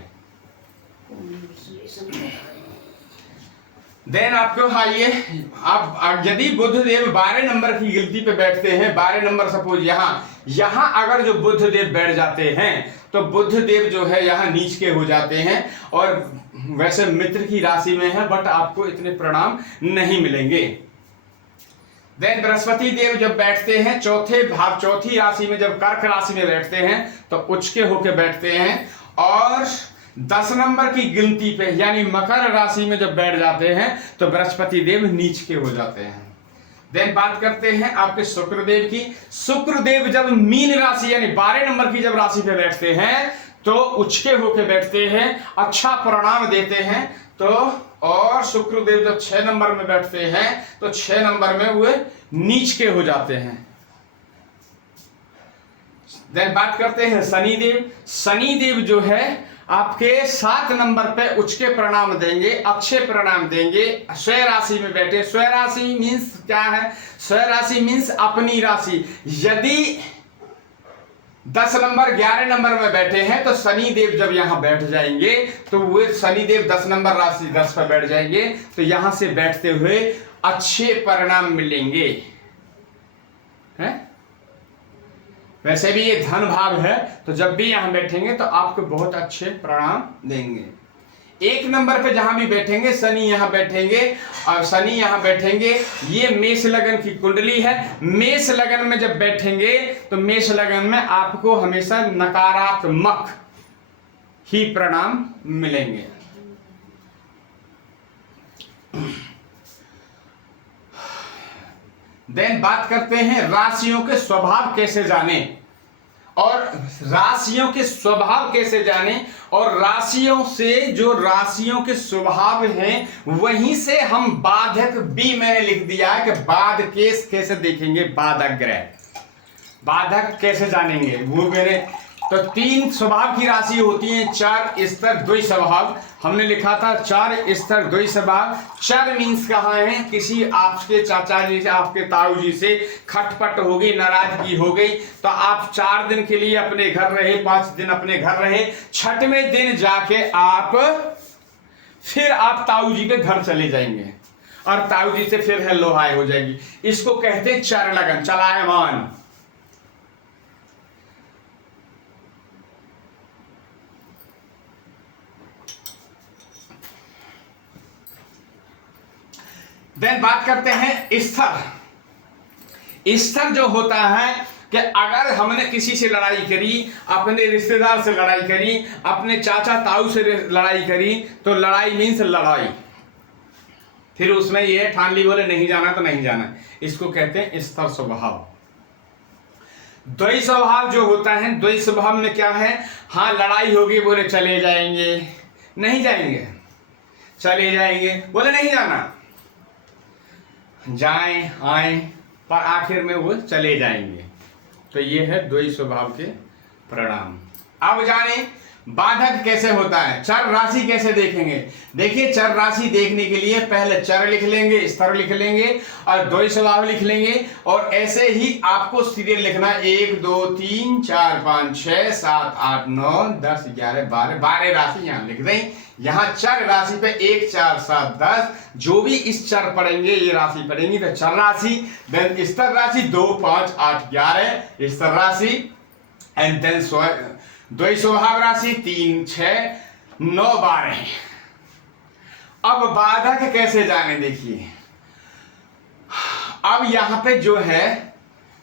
देन आपको आइए, आप यदि बुध देव 12 नंबर की गिनती पे बैठते हैं, 12 नंबर सपोज यहाँ अगर जो बुध देव बैठ जाते हैं तो बुध देव जो है यहाँ नीच के हो जाते हैं और वैसे मित्र की राशि में है, बट आपको इतने परिणाम नहीं मिलेंगे। देन बृहस्पति देव जब बैठते हैं चौथे भाव, चौथी राशि में, जब कर्क राशि में बैठते हैं तो उचके होके बैठते हैं और 10 नंबर की गिनती पे यानी मकर राशि में जब बैठ जाते हैं तो बृहस्पति देव नीच के हो जाते हैं। देन बात करते हैं आपके शुक्रदेव की। शुक्रदेव जब मीन राशि यानी 12 नंबर की जब राशि पे बैठते हैं तो उचके होके बैठते हैं, अच्छा परिणाम देते हैं। तो और शुक्रदेव जब 6 नंबर में बैठते हैं तो 6 नंबर में वे नीच के हो जाते हैं। देन बात करते हैं शनिदेव। शनिदेव जो है आपके 7 नंबर पे उचके परिणाम देंगे, अच्छे परिणाम देंगे। स्वयं राशि में बैठे, स्वयं राशि मीन्स क्या है? स्वयं राशि मीन्स अपनी राशि। यदि 10 नंबर 11 नंबर में बैठे हैं तो शनिदेव जब यहां बैठ जाएंगे तो वे शनिदेव 10 नंबर राशि 10 पर बैठ जाएंगे तो यहां से बैठते हुए अच्छे परिणाम मिलेंगे, हैं? वैसे भी ये धन भाव है तो जब भी यहां बैठेंगे तो आपको बहुत अच्छे परिणाम देंगे। 1 नंबर पे जहां भी बैठेंगे शनि यहां बैठेंगे और शनि यहां बैठेंगे। ये मेष लगन की कुंडली है। मेष लगन में जब बैठेंगे तो मेष लगन में आपको हमेशा नकारात्मक ही परिणाम मिलेंगे। देन बात करते हैं राशियों के स्वभाव कैसे जाने और राशियों के स्वभाव कैसे जाने और राशियों से जो राशियों के स्वभाव हैं वहीं से हम बाधक भी मैंने लिख दिया है कि बाद केस कैसे देखेंगे, बाधक ग्रह बाधक कैसे जानेंगे वो मैंने। तो 3 स्वभाव की राशि होती है, 4 स्तर 2 स्वभाव हमने लिखा था। 4 स्तर 2 स्वभाव। चर मीन्स कहाँ है? किसी आपके चाचा जी से आपके ताऊ जी से खटपट हो गई, नाराजगी हो गई तो आप 4 दिन के लिए अपने घर रहे, 5 दिन अपने घर रहे, 6वें दिन जाके आप फिर आप ताऊ जी के घर चले जाएंगे और ताऊ जी से फिर हेलो हाय हो जाएगी। इसको कहते हैं चर लगन, चलायमान। देन बात करते हैं स्तर। स्तर जो होता है कि अगर हमने किसी से लड़ाई करी, अपने रिश्तेदार से लड़ाई करी, अपने चाचा ताऊ से लड़ाई करी तो लड़ाई मीन्स लड़ाई, फिर उसमें ये ठान ली बोले नहीं जाना तो नहीं जाना, इसको कहते हैं स्तर स्वभाव। द्वैय स्वभाव जो होता है, द्वैय स्वभाव में क्या है? हाँ लड़ाई होगी बोले चले जाएंगे, नहीं जाएंगे, चले जाएंगे बोले नहीं जाना, जाएं आए पर आखिर में वो चले जाएंगे। तो ये है द्वैय स्वभाव के परिणाम। अब जाने बाधक कैसे होता है, चर राशि कैसे देखेंगे। देखिए चर राशि देखने के लिए पहले चर लिख लेंगे, स्तर लिख लेंगे और द्वैय स्वभाव लिख लेंगे और ऐसे ही आपको सीरियल लिखना 1 2 3 4 5 6 7 8 9 10 11 12 राशि यहाँ लिख दें। यहाँ चर राशि पे 1 4 7 10 जो भी इस चर पढ़ेंगे ये राशि पढ़ेंगी तो चर राशि। देन स्तर राशि 2 5 8 11 स्तर राशि एंड देन द्वैय स्वभाव राशि 3 6 9 12। अब बाधक कैसे जाने देखिए। अब यहां पे जो है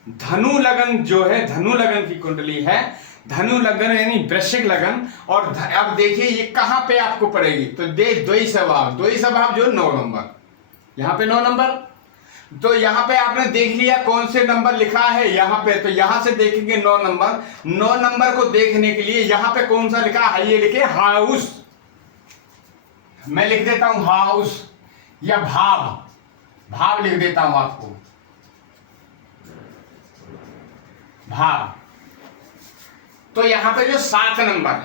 धनु लगन जो है, धनु लगन की कुंडली है, धनु लगन यानी वृश्चिक लगन। और अब देखिए ये कहां पे आपको पड़ेगी तो द्वैय स्वभाव, द्वैय स्वभाव जो 9 नंबर, यहां पे 9 नंबर। तो यहां पे आपने देख लिया कौन से नंबर लिखा है यहां पे, तो यहां से देखेंगे 9 नंबर। 9 नंबर को देखने के लिए यहां पे कौन सा लिखा है, ये लिखे हाउस, मैं लिख देता हूं हाउस या भाव, भाव लिख देता हूं आपको, भाव। तो यहां पे जो 7 नंबर,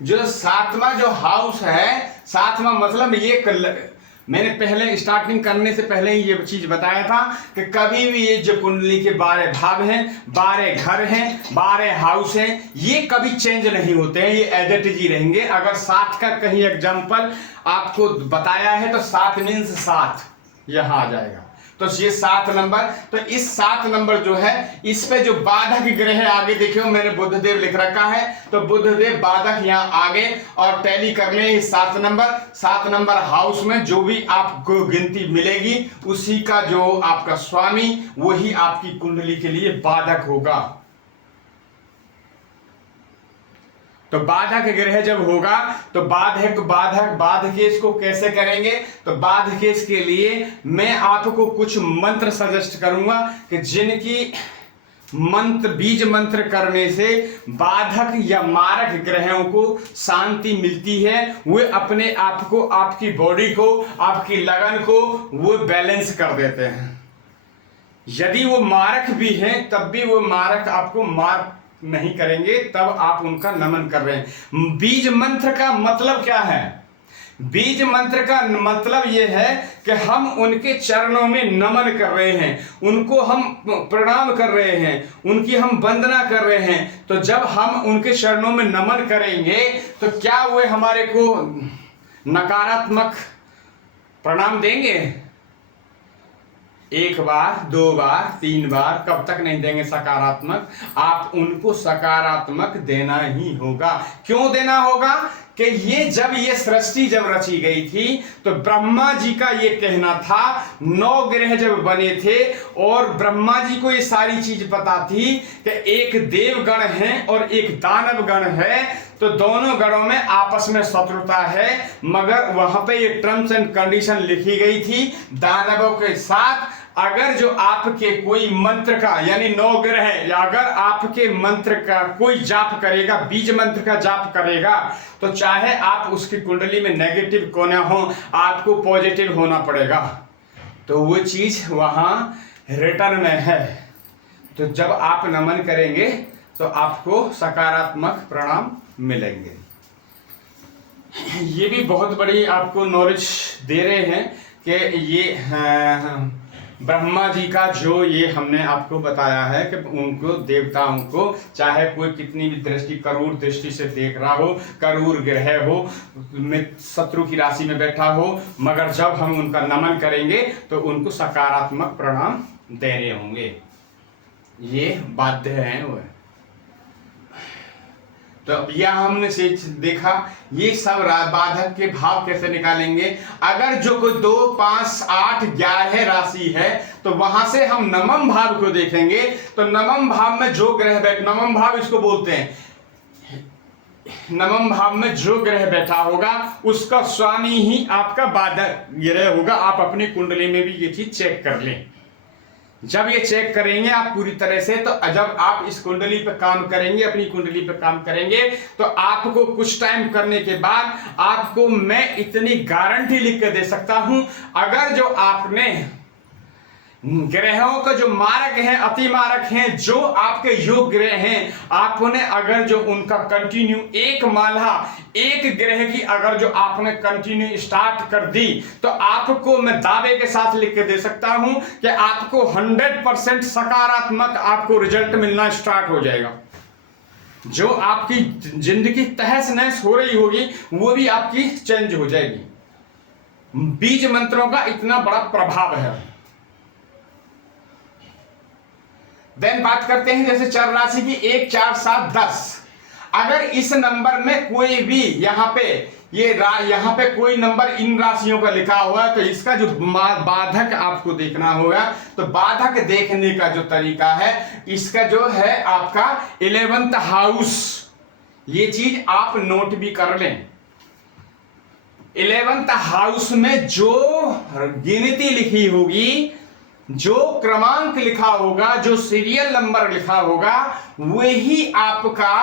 जो 7वां जो हाउस है, 7वां मतलब ये मैंने पहले स्टार्टिंग करने से पहले ही ये चीज बताया था कि कभी भी ये जो कुंडली के 12 भाव हैं, 12 घर हैं, 12 हाउस हैं, ये कभी चेंज नहीं होते हैं, ये एज इट इज ही रहेंगे। अगर 7 का कहीं एग्जांपल आपको बताया है तो 7 मीन्स 7 यहां आ जाएगा। तो ये 7 नंबर, तो इस 7 नंबर जो है इस पे जो बाधक ग्रह है आगे देखियो मैंने बुधदेव लिख रखा है, तो बुधदेव बाधक यहाँ आगे और टैली कर ले इस 7 नंबर। 7 नंबर हाउस में जो भी आपको गिनती मिलेगी उसी का जो आपका स्वामी वही आपकी कुंडली के लिए बाधक होगा। तो बाधक ग्रह जब होगा तो बाध केस को कैसे करेंगे? तो बाध केस के लिए मैं आपको कुछ मंत्र सजेस्ट करूंगा कि जिनकी बीज मंत्र करने से बाधक या मारक ग्रहों को शांति मिलती है, वे अपने आप को, आपकी बॉडी को, आपकी लगन को वो बैलेंस कर देते हैं। यदि वो मारक भी हैं तब भी वो मारक आपको मार नहीं करेंगे, तब आप उनका नमन कर रहे हैं। बीज मंत्र का मतलब क्या है? बीज मंत्र का मतलब यह है कि हम उनके चरणों में नमन कर रहे हैं, उनको हम प्रणाम कर रहे हैं, उनकी हम वंदना कर रहे हैं। तो जब हम उनके चरणों में नमन करेंगे तो क्या वे हमारे को नकारात्मक प्रणाम देंगे? एक बार, दो बार, तीन बार, कब तक नहीं देंगे सकारात्मक? आप उनको सकारात्मक देना ही होगा। क्यों देना होगा? कि ये सृष्टि जब रची गई थी तो ब्रह्मा जी का ये कहना था, 9 ग्रह जब बने थे और ब्रह्मा जी को ये सारी चीज पता थी कि एक देवगण है और एक दानव गण है, तो दोनों गणों में आपस में शत्रुता है। मगर वहां पे ये टर्म्स एंड कंडीशन लिखी गई थी दानवों के साथ, अगर जो आपके कोई मंत्र का, यानी 9 ग्रह है, अगर आपके मंत्र का कोई जाप करेगा, बीज मंत्र का जाप करेगा, तो चाहे आप उसकी कुंडली में नेगेटिव क्यों ना हो, आपको पॉजिटिव होना पड़ेगा। तो वो चीज वहां रिटर्न में है। तो जब आप नमन करेंगे तो आपको सकारात्मक प्रणाम मिलेंगे। ये भी बहुत बड़ी आपको नॉलेज दे रहे हैं कि ये ब्रह्मा जी का जो ये हमने आपको बताया है कि उनको, देवताओं को, चाहे कोई कितनी भी दृष्टि, करूर दृष्टि से देख रहा हो, करूर ग्रह हो, शत्रु की राशि में बैठा हो, मगर जब हम उनका नमन करेंगे तो उनको सकारात्मक प्रणाम देने होंगे। ये बाध्य है वो। तो यह हमने से देखा, ये सब बाधक के भाव कैसे निकालेंगे। अगर जो कोई 2, 5, 8, 11 राशि है तो वहां से हम नवम भाव को देखेंगे। तो नवम भाव में जो ग्रह नवम भाव इसको बोलते हैं, नवम भाव में जो ग्रह बैठा होगा उसका स्वामी ही आपका बाधक ग्रह होगा। आप अपनी कुंडली में भी ये चीज चेक कर लें। जब ये चेक करेंगे आप पूरी तरह से, तो जब आप इस कुंडली पे काम करेंगे, अपनी कुंडली पे काम करेंगे, तो आपको कुछ टाइम करने के बाद आपको मैं इतनी गारंटी लिख के दे सकता हूं, अगर जो आपने ग्रहों का जो मारक हैं, अति मारक हैं, जो आपके योग ग्रह हैं, आपने अगर जो उनका कंटिन्यू एक माला, एक ग्रह की अगर जो आपने कंटिन्यू स्टार्ट कर दी, तो आपको मैं दावे के साथ लिख के दे सकता हूं कि आपको 100% सकारात्मक आपको रिजल्ट मिलना स्टार्ट हो जाएगा। जो आपकी जिंदगी तहस नहस हो रही होगी वो भी आपकी चेंज हो जाएगी। बीज मंत्रों का इतना बड़ा प्रभाव है। देन बात करते हैं जैसे चर राशि की 1, 4, 7, 10। अगर इस नंबर में कोई भी यहाँ पे कोई नंबर इन राशियों का लिखा हुआ है, तो इसका जो बाधक आपको देखना होगा। तो बाधक देखने का जो तरीका है, इसका जो है आपका 11th हाउस, ये चीज आप नोट भी कर लें। 11th हाउस में जो गिनती लिखी होगी, जो क्रमांक लिखा होगा, जो सीरियल नंबर लिखा होगा, वही आपका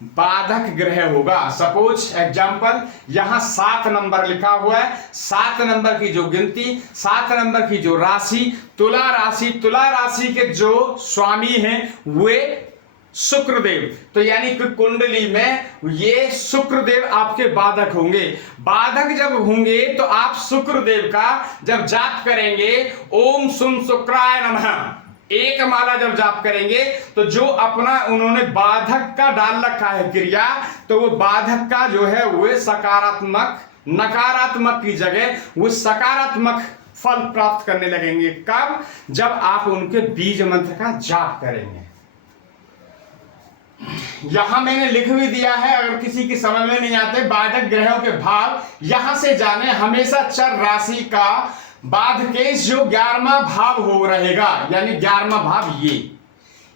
बाधक ग्रह होगा। सपोज एग्जांपल यहां 7 नंबर लिखा हुआ है, 7 नंबर की जो गिनती, 7 नंबर की जो राशि, तुला राशि, तुला राशि के जो स्वामी हैं वे शुक्रदेव। तो यानी कि कुंडली में ये शुक्रदेव आपके बाधक होंगे। बाधक जब होंगे तो आप शुक्रदेव का जब जाप करेंगे, ओम सुम शुक्राय नमः, एक माला जब जाप करेंगे, तो जो अपना उन्होंने बाधक का डाल रखा है क्रिया, तो वो बाधक का जो है वो सकारात्मक, नकारात्मक की जगह वो सकारात्मक फल प्राप्त करने लगेंगे। कब? जब आप उनके बीज मंत्र का जाप करेंगे। यहां मैंने लिख भी दिया है, अगर किसी की समझ में नहीं आते बाधक ग्रहों के भाव यहां से जाने। हमेशा चर राशि का बाध के जो 11वां भाव हो रहेगा, यानी 11वां भाव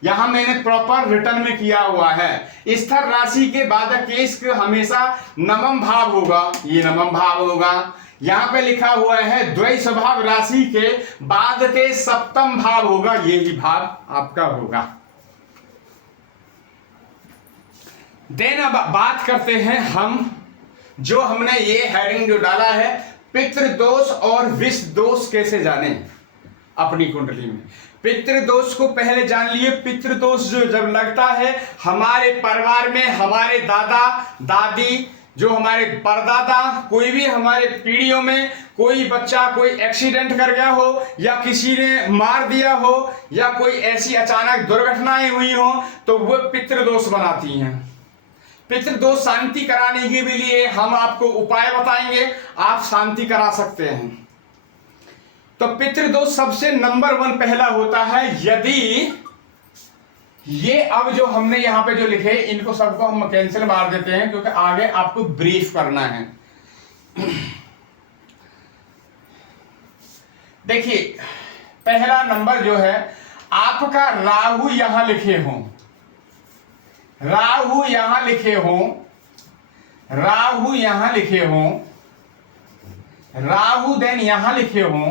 यहां मैंने प्रॉपर रिटर्न में किया हुआ है। स्थिर राशि के बाद केश हमेशा नवम भाव होगा, ये नवम भाव होगा। यहां पे लिखा हुआ है द्वय स्वभाव राशि के बाद के सप्तम भाव होगा, यही भाव आपका होगा। देन अब बात करते हैं हम, जो हमने ये हेडिंग जो डाला है, पितृदोष और विष दोष कैसे जाने अपनी कुंडली में। पितृदोष को पहले जान लिए। पितृदोष जो जब लगता है हमारे परिवार में, हमारे दादा दादी, जो हमारे परदादा, कोई भी हमारे पीढ़ियों में कोई बच्चा कोई एक्सीडेंट कर गया हो, या किसी ने मार दिया हो, या कोई ऐसी अचानक दुर्घटनाएं हुई हो, तो वो पितृदोष बनाती हैं। पितृदोष शांति कराने के लिए हम आपको उपाय बताएंगे, आप शांति करा सकते हैं। तो पितृदोष सबसे नंबर 1 पहला होता है, यदि ये अब जो हमने यहां पे जो लिखे इनको सबको हम कैंसिल मार देते हैं, क्योंकि आगे आपको ब्रीफ करना है। देखिए पहला नंबर जो है आपका, राहु यहां लिखे हों, राहु यहां लिखे हों, राहु यहां लिखे हों, राहु देन यहां लिखे हों,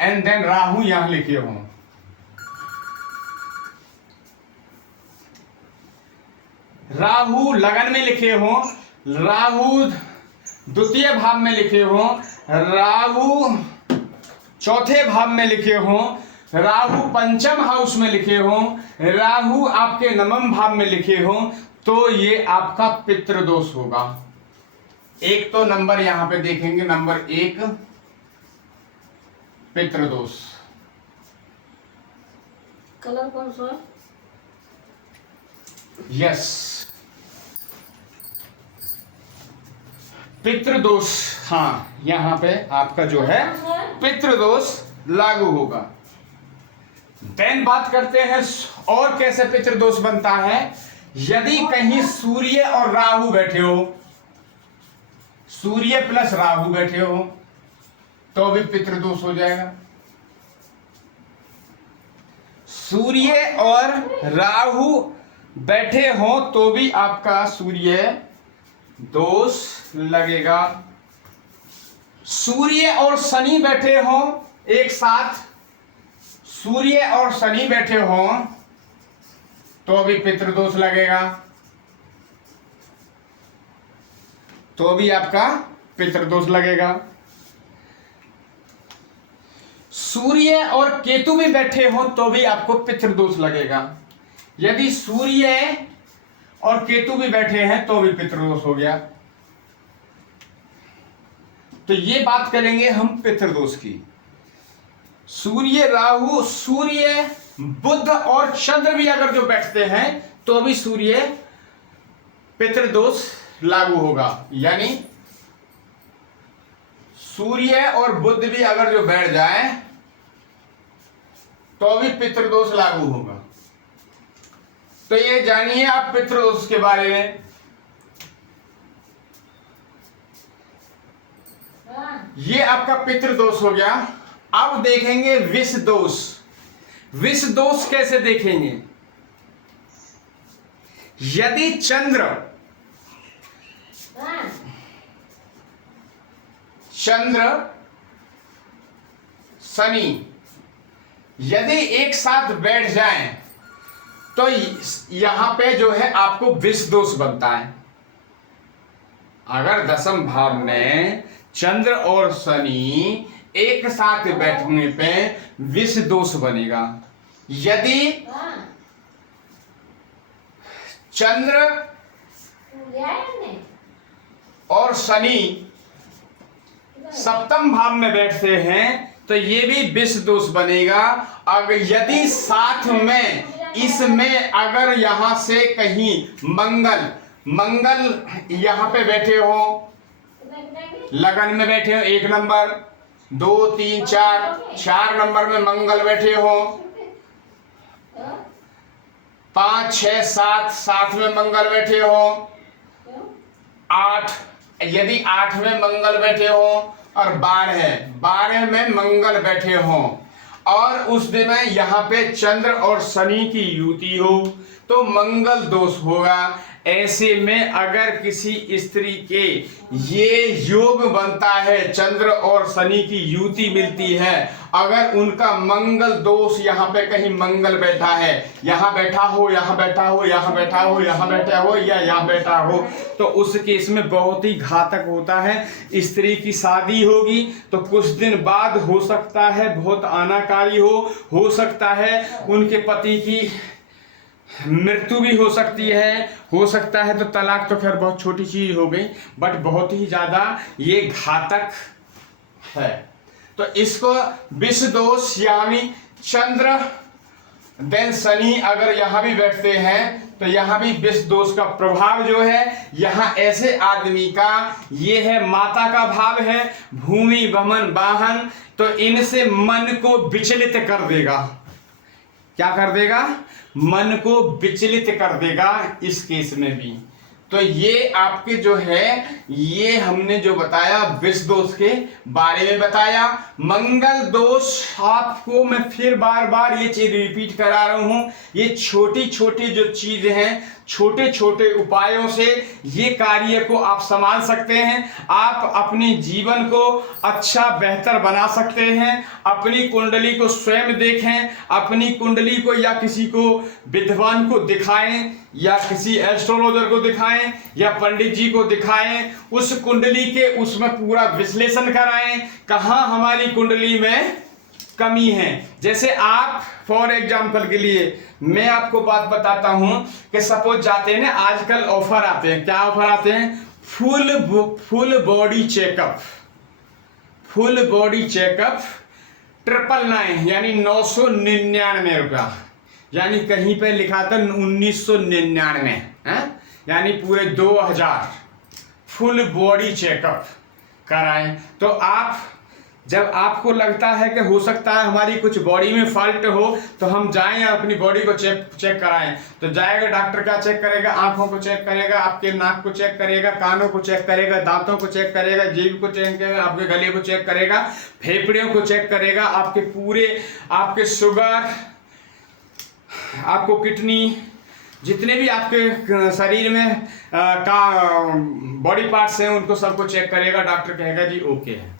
एंड देन राहु यहां लिखे हों। राहु लगन में लिखे हों, राहु द्वितीय भाव में लिखे हों, राहु चौथे भाव में लिखे हों, राहु पंचम हाउस में लिखे हों, राहु आपके नवम भाव में लिखे हों, तो ये आपका पितृदोष होगा। एक तो नंबर यहां पे देखेंगे, नंबर 1 पितृदोष। कलर कौन सा है? यस, पितृदोष, हाँ यहां पे आपका जो है पितृदोष लागू होगा। देन बात करते हैं और कैसे पितृदोष बनता है। यदि कहीं सूर्य और राहु बैठे हो, सूर्य प्लस राहु बैठे हो, तो भी पितृदोष हो जाएगा। सूर्य और राहु बैठे हो तो भी आपका सूर्य दोष लगेगा। सूर्य और शनि बैठे हो एक साथ, सूर्य और शनि बैठे हो तो भी पितृदोष लगेगा, तो भी आपका पितृदोष लगेगा। सूर्य और केतु भी बैठे हो तो भी आपको पितृदोष लगेगा। यदि सूर्य और केतु भी बैठे हैं तो भी पितृदोष हो गया। तो ये बात करेंगे हम पितृदोष की। सूर्य राहु, सूर्य बुध और चंद्र भी अगर जो बैठते हैं तो भी सूर्य पितृदोष लागू होगा। यानी सूर्य और बुध भी अगर जो बैठ जाए तो भी पितृदोष लागू होगा। तो ये जानिए आप पितृदोष के बारे में। ये आपका पितृदोष हो गया। अब देखेंगे विष दोष। विष दोष कैसे देखेंगे। यदि चंद्र शनि यदि एक साथ बैठ जाएं तो यहां पे जो है आपको विष दोष बनता है। अगर दसम भाव में चंद्र और शनि एक साथ बैठने पे विष दोष बनेगा। यदि चंद्र और शनि सप्तम भाव में बैठते हैं तो ये भी विष दोष बनेगा। अगर यदि साथ में इसमें अगर यहां से कहीं मंगल यहां पे बैठे हो, लगन में बैठे हो 1 नंबर, 2, 3, 4 नंबर में मंगल बैठे हो, 5, 6, 7 में मंगल बैठे हो, 8 यदि 8 में मंगल बैठे हो और 12 में मंगल बैठे हो, और उस दिन यहाँ पे चंद्र और शनि की युति हो तो मंगल दोष होगा। ऐसे में अगर किसी स्त्री के ये योग बनता है, चंद्र और शनि की युति मिलती है, अगर उनका मंगल दोष यहाँ पे कहीं मंगल बैठा है, यहाँ बैठा हो, यहाँ बैठा हो, यहाँ बैठा हो, यहाँ बैठा हो या यहाँ बैठा हो, तो उस केस में बहुत ही घातक होता है। स्त्री की शादी होगी तो कुछ दिन बाद हो सकता है बहुत अनाकारी हो सकता है उनके पति की मृत्यु भी हो सकता है तो तलाक तो खैर बहुत छोटी चीज हो गई, बट बहुत ही ज्यादा ये घातक है। तो इसको विष दोष यानी चंद्र देन शनि अगर यहां भी बैठते हैं तो यहां भी विष दोष का प्रभाव जो है यहां ऐसे आदमी का ये है, माता का भाव है, भूमि भवन वाहन, तो इनसे मन को विचलित कर देगा। क्या कर देगा? मन को विचलित कर देगा इस केस में भी। तो ये आपके जो है ये हमने जो बताया विष दोष के बारे में बताया। मंगल दोष आपको मैं फिर बार बार ये चीज रिपीट करा रहा हूं, ये छोटी छोटी जो चीजें हैं, छोटे छोटे उपायों से ये कार्य को आप संभाल सकते हैं। आप अपने जीवन को अच्छा बेहतर बना सकते हैं। अपनी कुंडली को स्वयं देखें, अपनी कुंडली को या किसी को विद्वान को दिखाएं या किसी एस्ट्रोलॉजर को दिखाएं या पंडित जी को दिखाएं, उस कुंडली के उसमें पूरा विश्लेषण कराएं कहां हमारी कुंडली में कमी है। जैसे आप फॉर एग्जाम्पल के लिए मैं आपको बात बताता हूं कि सपोज जाते हैं ना, आजकल ऑफर आते हैं। क्या ऑफर आते हैं? Full body checkup, full body checkup 999 यानी 999 रुपया, यानी कहीं पे लिखा था 1999 यानी पूरे 2000 फुल बॉडी चेकअप कराएं। तो आप जब आपको लगता है कि हो सकता है हमारी कुछ बॉडी में फॉल्ट हो तो हम जाएं अपनी बॉडी को चेक कराएं। तो जाएगा डॉक्टर, क्या चेक करेगा? आंखों को चेक करेगा, आपके नाक को चेक करेगा, कानों को चेक करेगा, दांतों को चेक करेगा, जीभ को चेक करेगा, आपके गले को चेक करेगा, फेफड़ियों को चेक करेगा, आपके पूरे आपके शुगर, आपको किडनी, जितने भी आपके शरीर में का बॉडी पार्ट्स हैं उनको सबको चेक करेगा। डॉक्टर कहेगा जी ओके है।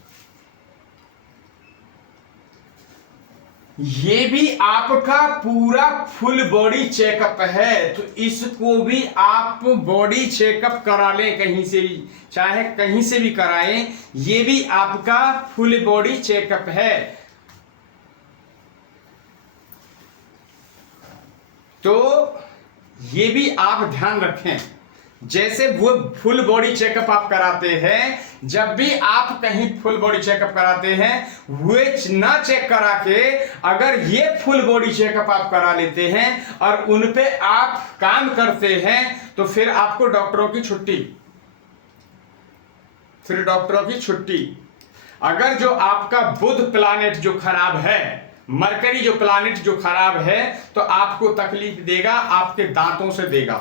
ये भी आपका पूरा फुल बॉडी चेकअप है। तो इसको भी आप बॉडी चेकअप करा लें कहीं से भी, चाहे कहीं से भी कराएं, ये भी आपका फुल बॉडी चेकअप है। तो ये भी आप ध्यान रखें। जैसे वो फुल बॉडी चेकअप आप कराते हैं, जब भी आप कहीं फुल बॉडी चेकअप कराते हैं वो ना चेक करा के अगर ये फुल बॉडी चेकअप आप करा लेते हैं और उन पे आप काम करते हैं तो फिर आपको डॉक्टरों की छुट्टी, फिर डॉक्टरों की छुट्टी। अगर जो आपका बुध प्लैनेट जो खराब है, मरकरी जो प्लैनेट जो खराब है, तो आपको तकलीफ देगा, आपके दांतों से देगा।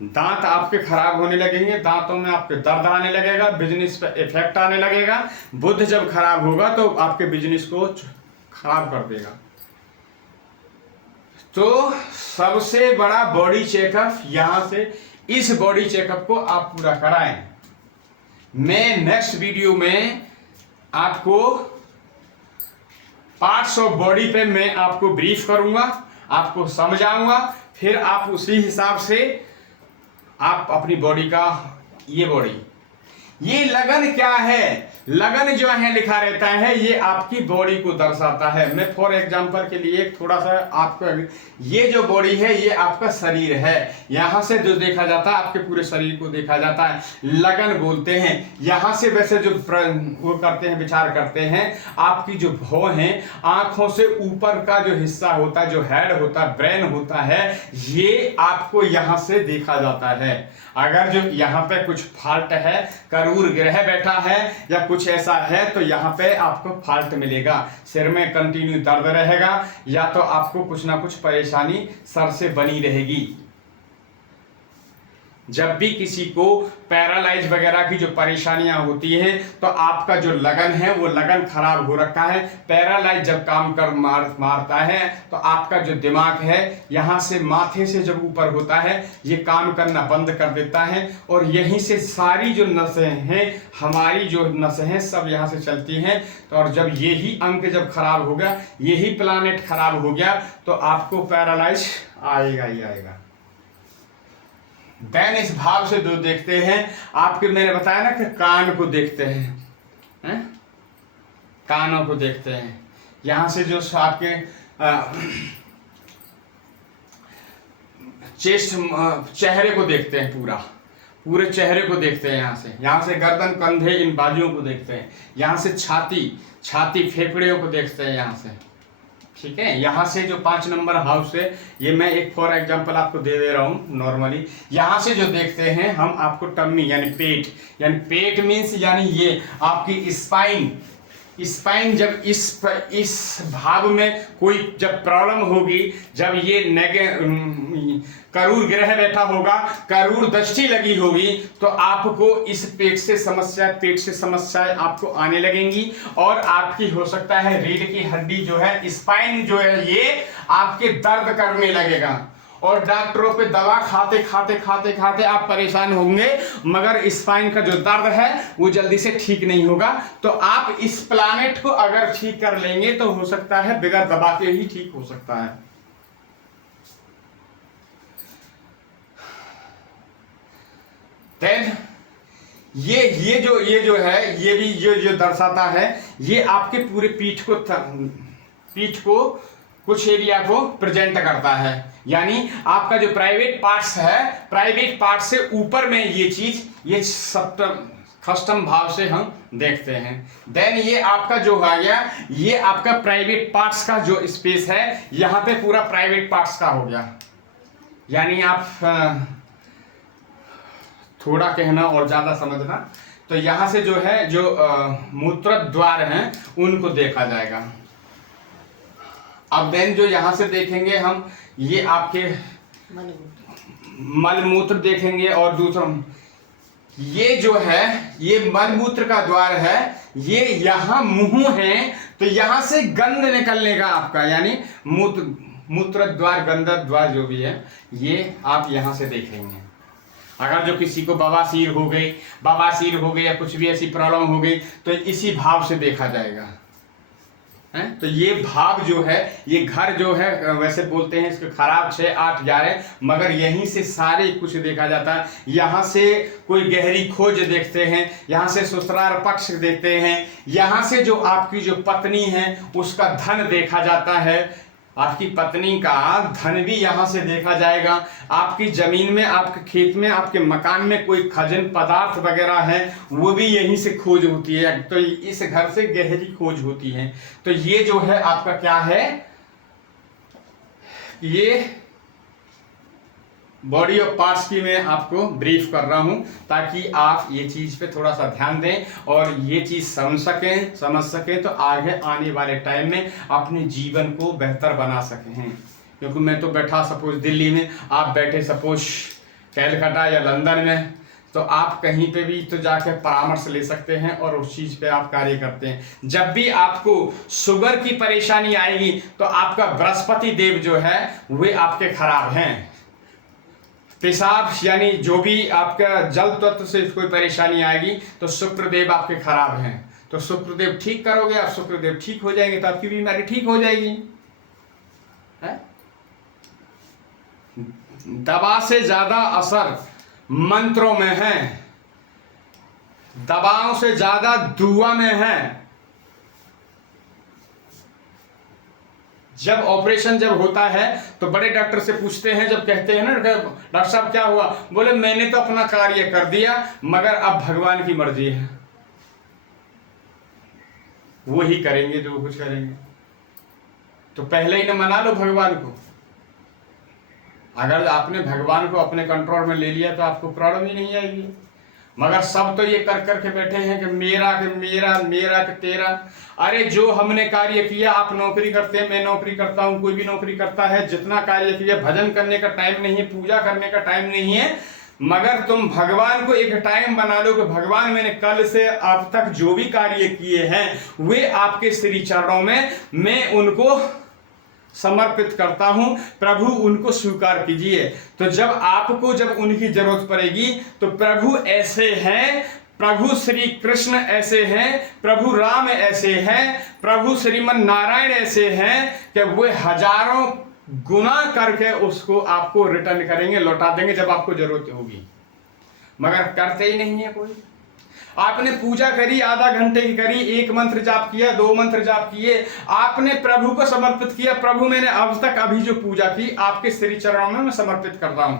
दांत आपके खराब होने लगेंगे, दांतों में आपके दर्द आने लगेगा, बिजनेस पे इफेक्ट आने लगेगा। बुध जब खराब होगा तो आपके बिजनेस को खराब कर देगा। तो सबसे बड़ा बॉडी चेकअप यहां से, इस बॉडी चेकअप को आप पूरा कराएं। मैं नेक्स्ट वीडियो में आपको पार्ट्स ऑफ बॉडी पे मैं आपको ब्रीफ करूंगा, आपको समझाऊंगा, फिर आप उसी हिसाब से आप अपनी बॉडी का ये लगन क्या है, लगन जो है लिखा रहता है, ये आपकी बॉडी को दर्शाता है। मैं फॉर एग्जांपल के लिए थोड़ा सा आपको, ये जो बॉडी है ये आपका शरीर है, यहां से जो देखा जाता है आपके पूरे शरीर को देखा जाता है, लगन बोलते हैं। यहां से वैसे जो वो करते हैं, विचार करते हैं, आपकी जो भौं है, आंखों से ऊपर का जो हिस्सा होता है, जो हेड होता है, ब्रेन होता है, ये आपको यहां से देखा जाता है। अगर जो यहाँ पे कुछ फॉल्ट है, करूर ग्रह बैठा है या कुछ ऐसा है, तो यहाँ पे आपको फॉल्ट मिलेगा। सिर में कंटिन्यू दर्द रहेगा या तो आपको कुछ ना कुछ परेशानी सर से बनी रहेगी। जब भी किसी को पैरालाइज वगैरह की जो परेशानियां होती हैं तो आपका जो लगन है वो लगन खराब हो रखा है। पैरालाइज जब काम कर मारता है तो आपका जो दिमाग है यहाँ से माथे से जब ऊपर होता है ये काम करना बंद कर देता है और यहीं से सारी जो नसें हैं, हमारी जो नसें हैं सब यहाँ से चलती हैं। तो और जब यही अंक जब खराब हो गया, यही प्लानेट खराब हो गया तो आपको पैरालाइज आएगा ही आएगा। देन इस भाव से दो देखते हैं आपके, मैंने बताया ना कि कान को देखते हैं, कानों को देखते हैं। यहां से जो आपके चेस्ट, चेहरे को देखते हैं, पूरे चेहरे को देखते हैं। यहाँ से गर्दन, कंधे, इन बाजुओं को देखते हैं। यहाँ से छाती फेफड़ियों को देखते हैं यहाँ से, ठीक है। यहाँ से जो 5 नंबर हाउस है, ये मैं एक फॉर एग्जांपल आपको दे रहा हूँ नॉर्मली। यहाँ से जो देखते हैं हम आपको टम्मी यानी पेट मीन्स यानी ये आपकी स्पाइन जब इस भाव में कोई जब प्रॉब्लम होगी, जब ये करूर ग्रह बैठा होगा, करूर दृष्टि लगी होगी, तो आपको इस पेट से समस्याएं आपको आने लगेंगी और आपकी हो सकता है रीढ़ की हड्डी जो है, स्पाइन जो है, ये आपके दर्द करने लगेगा और डॉक्टरों पे दवा खाते आप परेशान होंगे, मगर स्पाइन का जो दर्द है वो जल्दी से ठीक नहीं होगा। तो आप इस प्लैनेट को अगर ठीक कर लेंगे तो हो सकता है बगैर दवा के ही ठीक हो सकता है। देन ये जो है, ये भी जो दर्शाता है, ये आपके पूरे पीठ को कुछ एरिया को प्रेजेंट करता है। यानी आपका जो प्राइवेट पार्ट्स है, प्राइवेट पार्ट से ऊपर में ये चीज, ये षष्ठम भाव से हम देखते हैं। देन ये आपका जो आ गया, ये आपका प्राइवेट पार्ट्स का जो स्पेस है, यहाँ पे पूरा प्राइवेट पार्ट्स का हो गया। यानी आप थोड़ा कहना और ज्यादा समझना, तो यहाँ से जो है जो मूत्र द्वार हैं उनको देखा जाएगा। अब देन जो यहाँ से देखेंगे हम, ये आपके मलमूत्र देखेंगे और दूसरा ये जो है ये मलमूत्र का द्वार है, ये यहाँ मुंह है तो यहाँ से गंध निकलने का आपका, यानी मूत्र द्वार, गंध द्वार जो भी है, ये आप यहाँ से देखेंगे। अगर जो किसी को बवासीर हो गई या कुछ भी ऐसी प्रॉब्लम हो गई तो इसी भाव से देखा जाएगा। तो ये भाव जो है, ये घर जो है, वैसे बोलते हैं इसके खराब 6-8 11, मगर यहीं से सारे कुछ देखा जाता है। यहाँ से कोई गहरी खोज देखते हैं, यहाँ से ससुराल पक्ष देखते हैं, यहाँ से जो आपकी जो पत्नी है उसका धन देखा जाता है, आपकी पत्नी का धन भी यहाँ से देखा जाएगा। आपकी जमीन में, आपके खेत में, आपके मकान में कोई खजन पदार्थ वगैरह है वो भी यहीं से खोज होती है। तो इस घर से गहरी खोज होती है। तो ये जो है आपका क्या है, ये बॉडी ऑफ पार्ट्स की मैं आपको ब्रीफ कर रहा हूं ताकि आप ये चीज पे थोड़ा सा ध्यान दें और ये चीज समझ सकें तो आगे आने वाले टाइम में अपने जीवन को बेहतर बना सकें। क्योंकि मैं तो बैठा सपोज दिल्ली में, आप बैठे सपोज कैलकाटा या लंदन में, तो आप कहीं पे भी तो जाके परामर्श ले सकते हैं और उस चीज पे आप कार्य करते हैं। जब भी आपको शुगर की परेशानी आएगी तो आपका बृहस्पति देव जो है वे आपके खराब हैं। पेशाब यानी जो भी आपका जल तत्व से कोई परेशानी आएगी तो शुक्रदेव आपके खराब हैं। तो शुक्रदेव ठीक करोगे आप, शुक्रदेव ठीक हो जाएंगे तो आपकी बीमारी ठीक हो जाएगी। दवा से ज्यादा असर मंत्रों में है, दवाओं से ज्यादा दुआ में है। जब ऑपरेशन जब होता है तो बड़े डॉक्टर से पूछते हैं, जब कहते हैं ना डॉक्टर साहब क्या हुआ, बोले मैंने तो अपना कार्य कर दिया मगर अब भगवान की मर्जी है, वो ही करेंगे जो कुछ करेंगे। तो पहले ही ना मना लो भगवान को। अगर आपने भगवान को अपने कंट्रोल में ले लिया तो आपको प्रॉब्लम ही नहीं आएगी। मगर सब तो ये कर करके बैठे हैं कि मेरा कि तेरा। अरे जो हमने कार्य किया, आप नौकरी करते हैं, मैं नौकरी करता हूं, कोई भी नौकरी करता है, जितना कार्य किया, भजन करने का टाइम नहीं है, पूजा करने का टाइम नहीं है, मगर तुम भगवान को एक टाइम बना लो कि भगवान मैंने कल से अब तक जो भी कार्य किए हैं वे आपके श्री चरणों में मैं उनको समर्पित करता हूं, प्रभु उनको स्वीकार कीजिए। तो जब उनकी जरूरत पड़ेगी तो प्रभु ऐसे हैं, प्रभु श्री कृष्ण ऐसे हैं, प्रभु राम ऐसे हैं, प्रभु श्रीमन नारायण ऐसे हैं कि वे हजारों गुना करके उसको आपको रिटर्न करेंगे, लौटा देंगे जब आपको जरूरत होगी। मगर करते ही नहीं है कोई। आपने पूजा करी, आधा घंटे की करी, 1 मंत्र जाप किया, 2 मंत्र जाप किए, आपने प्रभु को समर्पित किया, प्रभु मैंने अब तक अभी जो पूजा की आपके श्री चरणों में मैं समर्पित कर रहा हूं।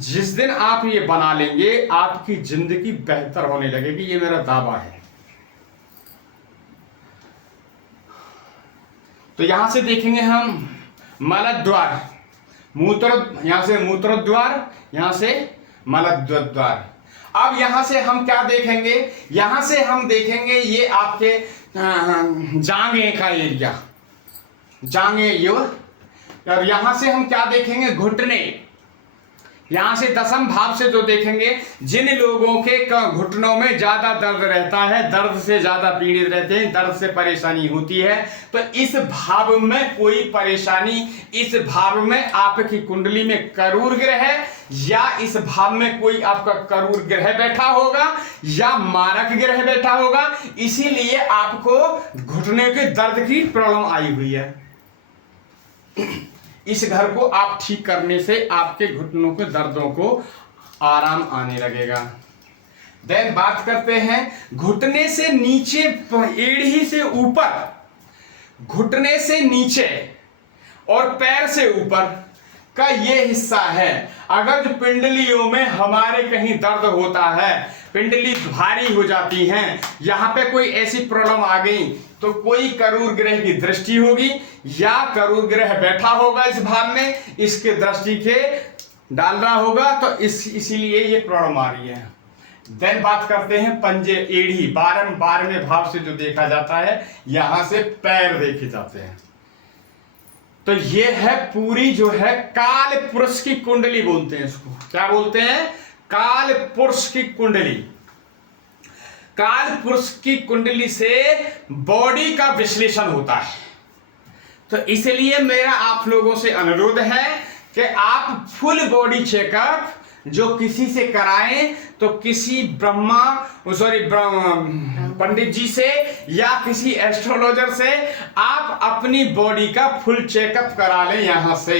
जिस दिन आप ये बना लेंगे आपकी जिंदगी बेहतर होने लगेगी, ये मेरा दावा है। तो यहां से देखेंगे हम मलद्वार, यहां से मूत्रोद्वार, यहां से मलद्वार। अब यहां से हम क्या देखेंगे, यहां से हम देखेंगे ये आपके जांघे का एरिया, जांघे यो। अब यहां से हम क्या देखेंगे, घुटने। यहां से दशम भाव से जो देखेंगे, जिन लोगों के घुटनों में ज्यादा दर्द रहता है, दर्द से ज्यादा पीड़ित रहते हैं, दर्द से परेशानी होती है, तो इस भाव में कोई परेशानी, इस भाव में आपकी कुंडली में करूर ग्रह है, या इस भाव में कोई आपका करूर ग्रह बैठा होगा या मारक ग्रह बैठा होगा, इसीलिए आपको घुटने के दर्द की प्रॉब्लम आई हुई है। इस घर को आप ठीक करने से आपके घुटनों के दर्दों को आराम आने लगेगा। देन बात करते हैं घुटने से नीचे, एड़ी से ऊपर, घुटने से नीचे और पैर से ऊपर का ये हिस्सा है। अगर जो पिंडलियों में हमारे कहीं दर्द होता है, पिंडली भारी हो जाती हैं, यहां पे कोई ऐसी प्रॉब्लम आ गई, तो कोई करूर ग्रह की दृष्टि होगी या करूर ग्रह बैठा होगा इस भाव में, इसके दृष्टि के डाल रहा होगा, तो इसीलिए ये प्रॉब्लम आ रही है। देन बात करते हैं पंजे, एड़ी, 12वें भाव से जो देखा जाता है, यहां से पैर देखे जाते हैं। तो ये है पूरी जो है काल पुरुष की कुंडली बोलते हैं इसको। क्या बोलते हैं? काल पुरुष की कुंडली। काल पुरुष की कुंडली से बॉडी का विश्लेषण होता है। तो इसलिए मेरा आप लोगों से अनुरोध है कि आप फुल बॉडी चेकअप जो किसी से कराएं, तो किसी पंडित जी से या किसी एस्ट्रोलॉजर से आप अपनी बॉडी का फुल चेकअप करा लें यहां से।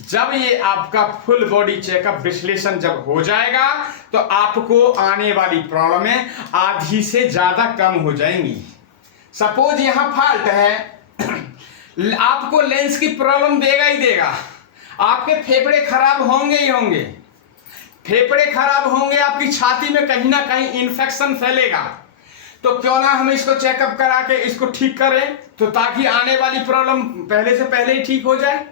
जब ये आपका फुल बॉडी चेकअप विश्लेषण जब हो जाएगा, तो आपको आने वाली प्रॉब्लमें आधी से ज्यादा कम हो जाएंगी। सपोज यहां फॉल्ट है, आपको लेंस की प्रॉब्लम देगा ही देगा, आपके फेफड़े खराब होंगे ही होंगे, फेफड़े खराब होंगे, आपकी छाती में कहीं ना कहीं इंफेक्शन फैलेगा। तो क्यों ना हम इसको चेकअप करा के इसको ठीक करें, तो ताकि आने वाली प्रॉब्लम पहले से पहले ही ठीक हो जाए।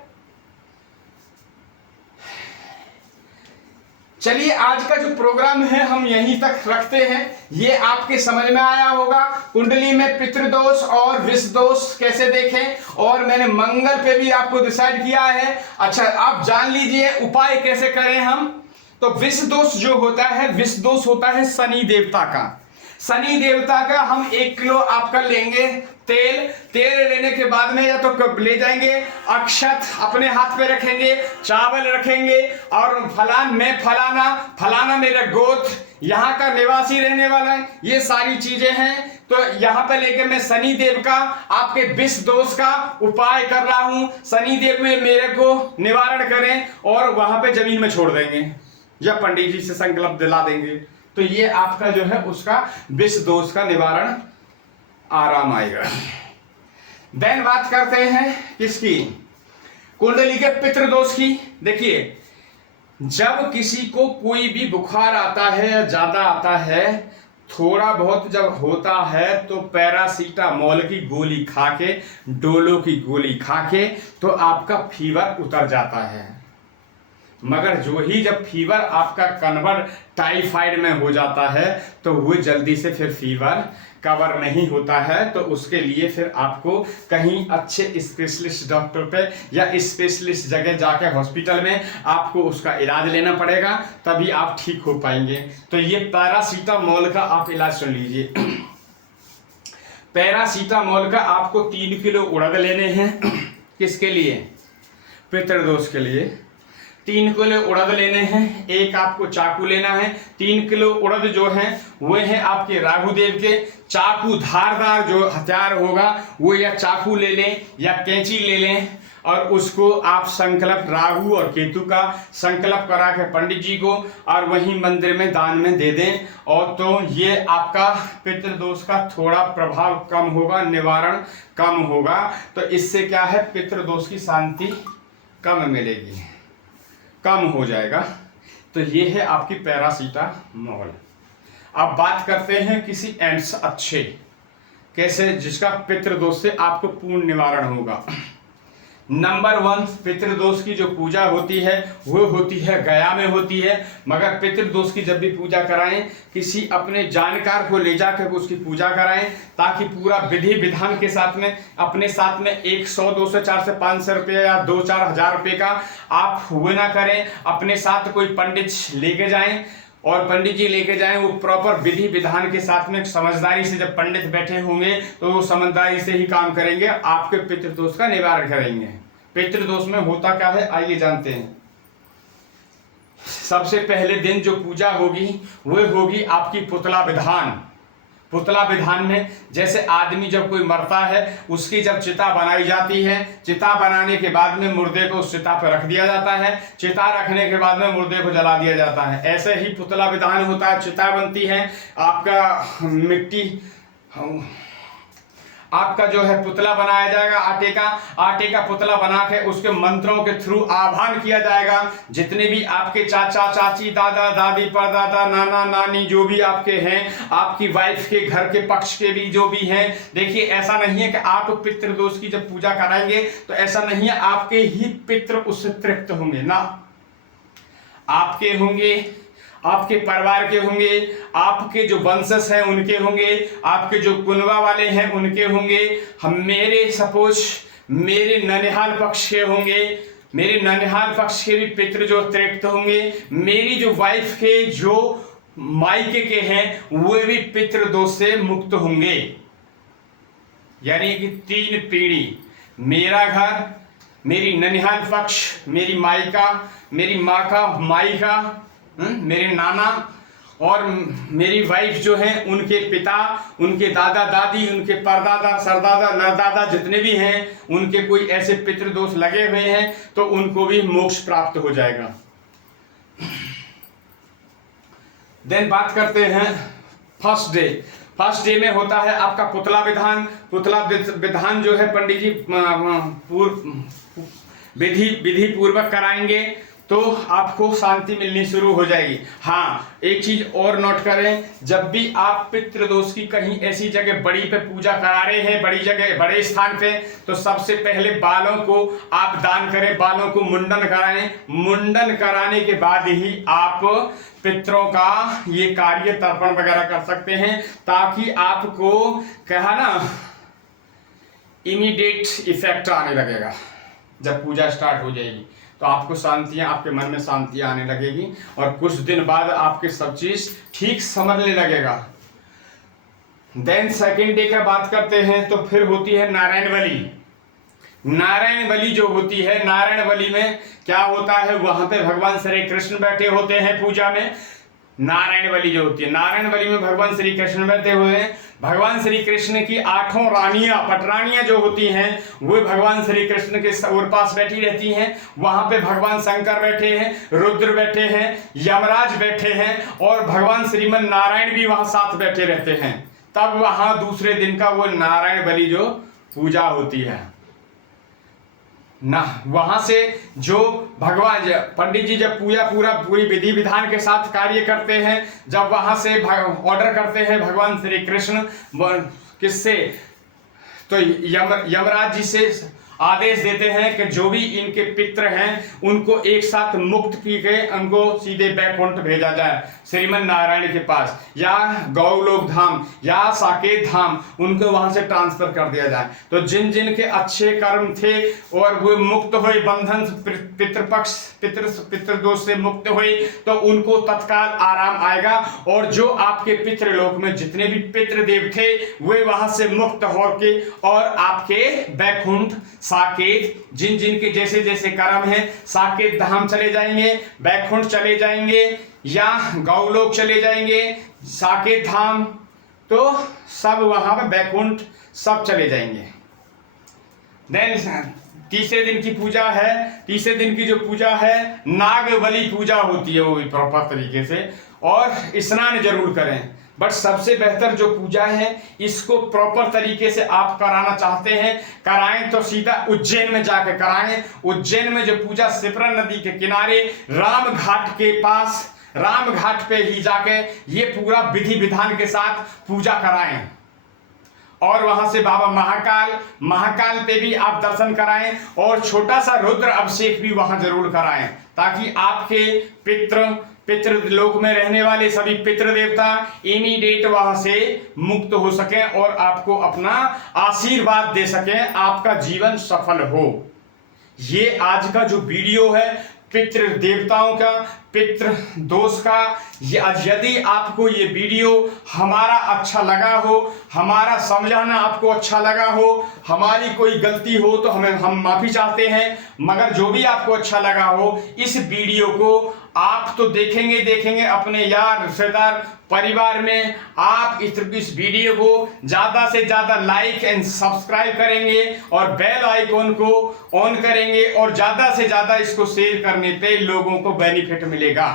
चलिए आज का जो प्रोग्राम है हम यहीं तक रखते हैं। ये आपके समझ में आया होगा कुंडली में पितृदोष और विष दोष कैसे देखें, और मैंने मंगल पे भी आपको डिसाइड किया है। अच्छा, आप जान लीजिए उपाय कैसे करें हम। तो विष दोष जो होता है, विष दोष होता है शनि देवता का। शनि देवता का हम 1 किलो आपका लेंगे तेल लेने के बाद में या तो ले जाएंगे, अक्षत अपने हाथ पे रखेंगे, चावल रखेंगे, और फलाना मेरा गोत्र यहाँ का निवासी रहने वाला है, ये सारी चीजें हैं। तो यहाँ पे लेके मैं शनि देव का आपके विष दोष का उपाय कर रहा हूं, शनि देव में मेरे को निवारण करें, और वहां पे जमीन में छोड़ देंगे या पंडित जी से संकल्प दिला देंगे। तो ये आपका जो है उसका विष दोष का निवारण आराम आएगा। देन बात करते हैं किसकी, कुंडली के पितृदोष की। देखिए, जब किसी को कोई भी बुखार आता है या ज्यादा आता है, थोड़ा बहुत जब होता है, तो पैरासीटामोल की गोली खा के, डोलो की गोली खा के, तो आपका फीवर उतर जाता है। मगर जो ही जब फीवर आपका कन्वर्ट टाइफाइड में हो जाता है, तो वो जल्दी से फिर फीवर कवर नहीं होता है तो उसके लिए फिर आपको कहीं अच्छे स्पेशलिस्ट डॉक्टर पे या स्पेशलिस्ट जगह जाकर हॉस्पिटल में आपको उसका इलाज लेना पड़ेगा, तभी आप ठीक हो पाएंगे। तो ये पैरासीटामोल का आप इलाज सुन लीजिए। पैरासीटामोल का आपको 3 किलो उड़द लेने हैं। किसके लिए? पितृदोष के लिए। 3 किलो उड़द लेने हैं। एक आपको चाकू लेना है। 3 किलो उड़द जो है वो है आपके राहुदेव के। चाकू धारदार जो हथियार होगा वो या चाकू ले लें या कैंची ले लें और उसको आप संकल्प राहु और केतु का संकल्प करा के पंडित जी को और वहीं मंदिर में दान में दे दें। और तो ये आपका पितृदोष का थोड़ा प्रभाव कम होगा, निवारण कम होगा। तो इससे क्या है, पितृदोष की शांति कम मिलेगी, कम हो जाएगा। तो ये है आपकी पैरासीटामोल। अब बात करते हैं किसी एंड्स अच्छे, कैसे जिसका पितृदोष से आपको पूर्ण निवारण होगा। नंबर 1, पितृदोष की जो पूजा होती है वो होती है गया में होती है। मगर पितृदोष की जब भी पूजा कराएं किसी अपने जानकार को ले जाकर उसकी पूजा कराएं, ताकि पूरा विधि विधान के साथ में अपने साथ में 100, 200, 400, 500 रुपये या 2-4 हज़ार रुपये का आप हुए ना करें। अपने साथ कोई पंडित लेके जाएं और पंडित जी लेके जाएं, वो प्रॉपर विधि विधान के साथ में समझदारी से, जब पंडित बैठे होंगे तो वो समझदारी से ही काम करेंगे, आपके पितृदोष का निवारण करेंगे। पितृदोष में होता क्या है आइए जानते हैं। सबसे पहले दिन जो पूजा होगी वो होगी आपकी पुतला विधान। पुतला विधान में जैसे आदमी जब कोई मरता है उसकी जब चिता बनाई जाती है, चिता बनाने के बाद में मुर्दे को उस चिता पर रख दिया जाता है, चिता रखने के बाद में मुर्दे को जला दिया जाता है। ऐसे ही पुतला विधान होता है। चिता बनती है, आपका मिट्टी आपका जो है पुतला बनाया जाएगा आटे का पुतला बना के उसके मंत्रों के थ्रू आह्वान किया जाएगा। जितने भी आपके चाचा चाची, दादा दादी, परदादा, नाना नानी जो भी आपके हैं, आपकी वाइफ के घर के पक्ष के भी जो भी हैं, देखिए ऐसा नहीं है कि आप पितृदोष की जब पूजा कराएंगे तो ऐसा नहीं है आपके ही पितृ उससे तृप्त होंगे ना, आपके होंगे, आपके परिवार के होंगे, आपके जो वंशज हैं उनके होंगे, आपके जो कुनवा वाले हैं उनके होंगे। हम मेरे सपोज मेरे ननिहाल पक्ष के होंगे, मेरे ननिहाल पक्ष के भी पितृ जो तृप्त होंगे। मेरी जो वाइफ के जो मायके के हैं वो भी पितृदोष से मुक्त होंगे। यानी कि 3 पीढ़ी, मेरा घर, मेरी ननिहाल पक्ष, मेरी मायका, मेरी माँ का मायका, मेरे नाना और मेरी वाइफ जो है उनके पिता, उनके दादा दादी, उनके परदादा सरदादा नरदादा जितने भी हैं उनके कोई ऐसे पितृदोष लगे हुए हैं तो उनको भी मोक्ष प्राप्त हो जाएगा। देन बात करते हैं फर्स्ट डे। फर्स्ट डे में होता है आपका पुतला विधान। पुतला विधान जो है पंडित जी विधि पूर्वक कराएंगे तो आपको शांति मिलनी शुरू हो जाएगी। हाँ, एक चीज और नोट करें, जब भी आप पितृदोष की कहीं ऐसी जगह बड़ी पे पूजा करा रहे हैं, बड़ी जगह बड़े स्थान पे, तो सबसे पहले बालों को आप दान करें, बालों को मुंडन कराएं। मुंडन कराने के बाद ही आप पितरों का ये कार्य तर्पण वगैरह कर सकते हैं, ताकि आपको कहा ना इमीडिएट इफेक्ट आने लगेगा। जब पूजा स्टार्ट हो जाएगी तो आपको शांतियां, आपके मन में शांतियां आने लगेगी और कुछ दिन बाद आपके सब चीज ठीक समझने लगेगा। देन सेकेंड डे का बात करते हैं तो फिर होती है नारायण बलि। नारायण बलि जो होती है, नारायण बलि में क्या होता है, वहां पे भगवान श्री कृष्ण बैठे होते हैं पूजा में। नारायण बलि जो होती है, नारायण बलि में भगवान श्री कृष्ण बैठे हुए हैं। भगवान श्री कृष्ण की 8 रानियां, पटरानियां जो होती हैं वो भगवान श्री कृष्ण के और पास बैठी रहती हैं। वहां पे भगवान शंकर बैठे हैं, रुद्र बैठे हैं, यमराज बैठे हैं और भगवान श्रीमन नारायण भी वहां साथ बैठे रहते हैं। तब वहां दूसरे दिन का वो नारायण बलि जो पूजा होती है ना, वहां से जो भगवान पंडित जी जब पूरी विधि विधान के साथ कार्य करते हैं, जब वहां से ऑर्डर करते हैं भगवान श्री कृष्ण किससे, तो यमराज जी से आदेश देते हैं कि जो भी इनके पितृ हैं उनको एक साथ मुक्त की गए, उनको सीधे बैकुंठ भेजा जाए श्रीमन नारायण के पास, या गौलोक धाम या साकेत धाम, उनको वहां से ट्रांसफर कर दिया जाए। तो जिन जिन के अच्छे कर्म थे और वो मुक्त हुए, बंधन पितृपक्ष पितृदोष से मुक्त हुए, तो उनको तत्काल आराम आएगा। और जो आपके पितृलोक में जितने भी पितृदेव थे वे वहां से मुक्त होके और आपके बैकुंठ, साकेत, जिन जिन के जैसे जैसे कर्म है, साकेत धाम चले जाएंगे, बैकुंठ चले जाएंगे या गौलोक चले जाएंगे, साकेत धाम, तो सब वहां पे बैकुंठ सब चले जाएंगे। देन तीसरे दिन की पूजा है, तीसरे दिन की जो पूजा है नागबली पूजा होती है, वो भी प्रॉपर तरीके से, और स्नान जरूर करें। बट सबसे बेहतर जो पूजा है इसको प्रॉपर तरीके से आप कराना चाहते हैं, कराएं तो सीधा उज्जैन में जाकर कराएं। उज्जैन में जो पूजा शिप्रा नदी के किनारे राम घाट के पास, राम घाट पे ही जाके ये पूरा विधि विधान के साथ पूजा कराएं। और वहां से बाबा महाकाल पे भी आप दर्शन कराएं और छोटा सा रुद्र अभिषेक भी वहां जरूर कराएं, ताकि आपके पितृलोक में रहने वाले सभी पितृदेवता इमीडिएट वहां से मुक्त हो सके और आपको अपना आशीर्वाद दे सके, आपका जीवन सफल हो। ये आज का जो वीडियो है पितृ देवताओं का, पितृ दोष का, यदि आपको ये वीडियो हमारा अच्छा लगा हो, हमारा समझाना आपको अच्छा लगा हो, हमारी कोई गलती हो तो हम माफी चाहते हैं, मगर जो भी आपको अच्छा लगा हो इस वीडियो को आप तो देखेंगे अपने यार रिश्तेदार परिवार में, आप इस वीडियो को ज्यादा से ज्यादा लाइक एंड सब्सक्राइब करेंगे और बेल आइकॉन को ऑन करेंगे और ज्यादा से ज्यादा इसको शेयर करने पे लोगों को बेनिफिट मिलेगा।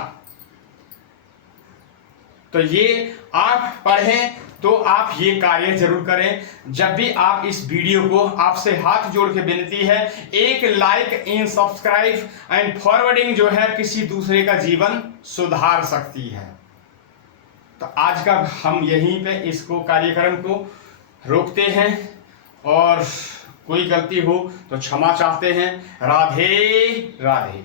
तो ये आप पढ़ें तो आप ये कार्य जरूर करें। जब भी आप इस वीडियो को, आपसे हाथ जोड़ के विनती है, एक like in subscribe and forwarding जो है किसी दूसरे का जीवन सुधार सकती है। तो आज का हम यहीं पे इसको कार्यक्रम को रोकते हैं और कोई गलती हो तो क्षमा चाहते हैं। राधे राधे।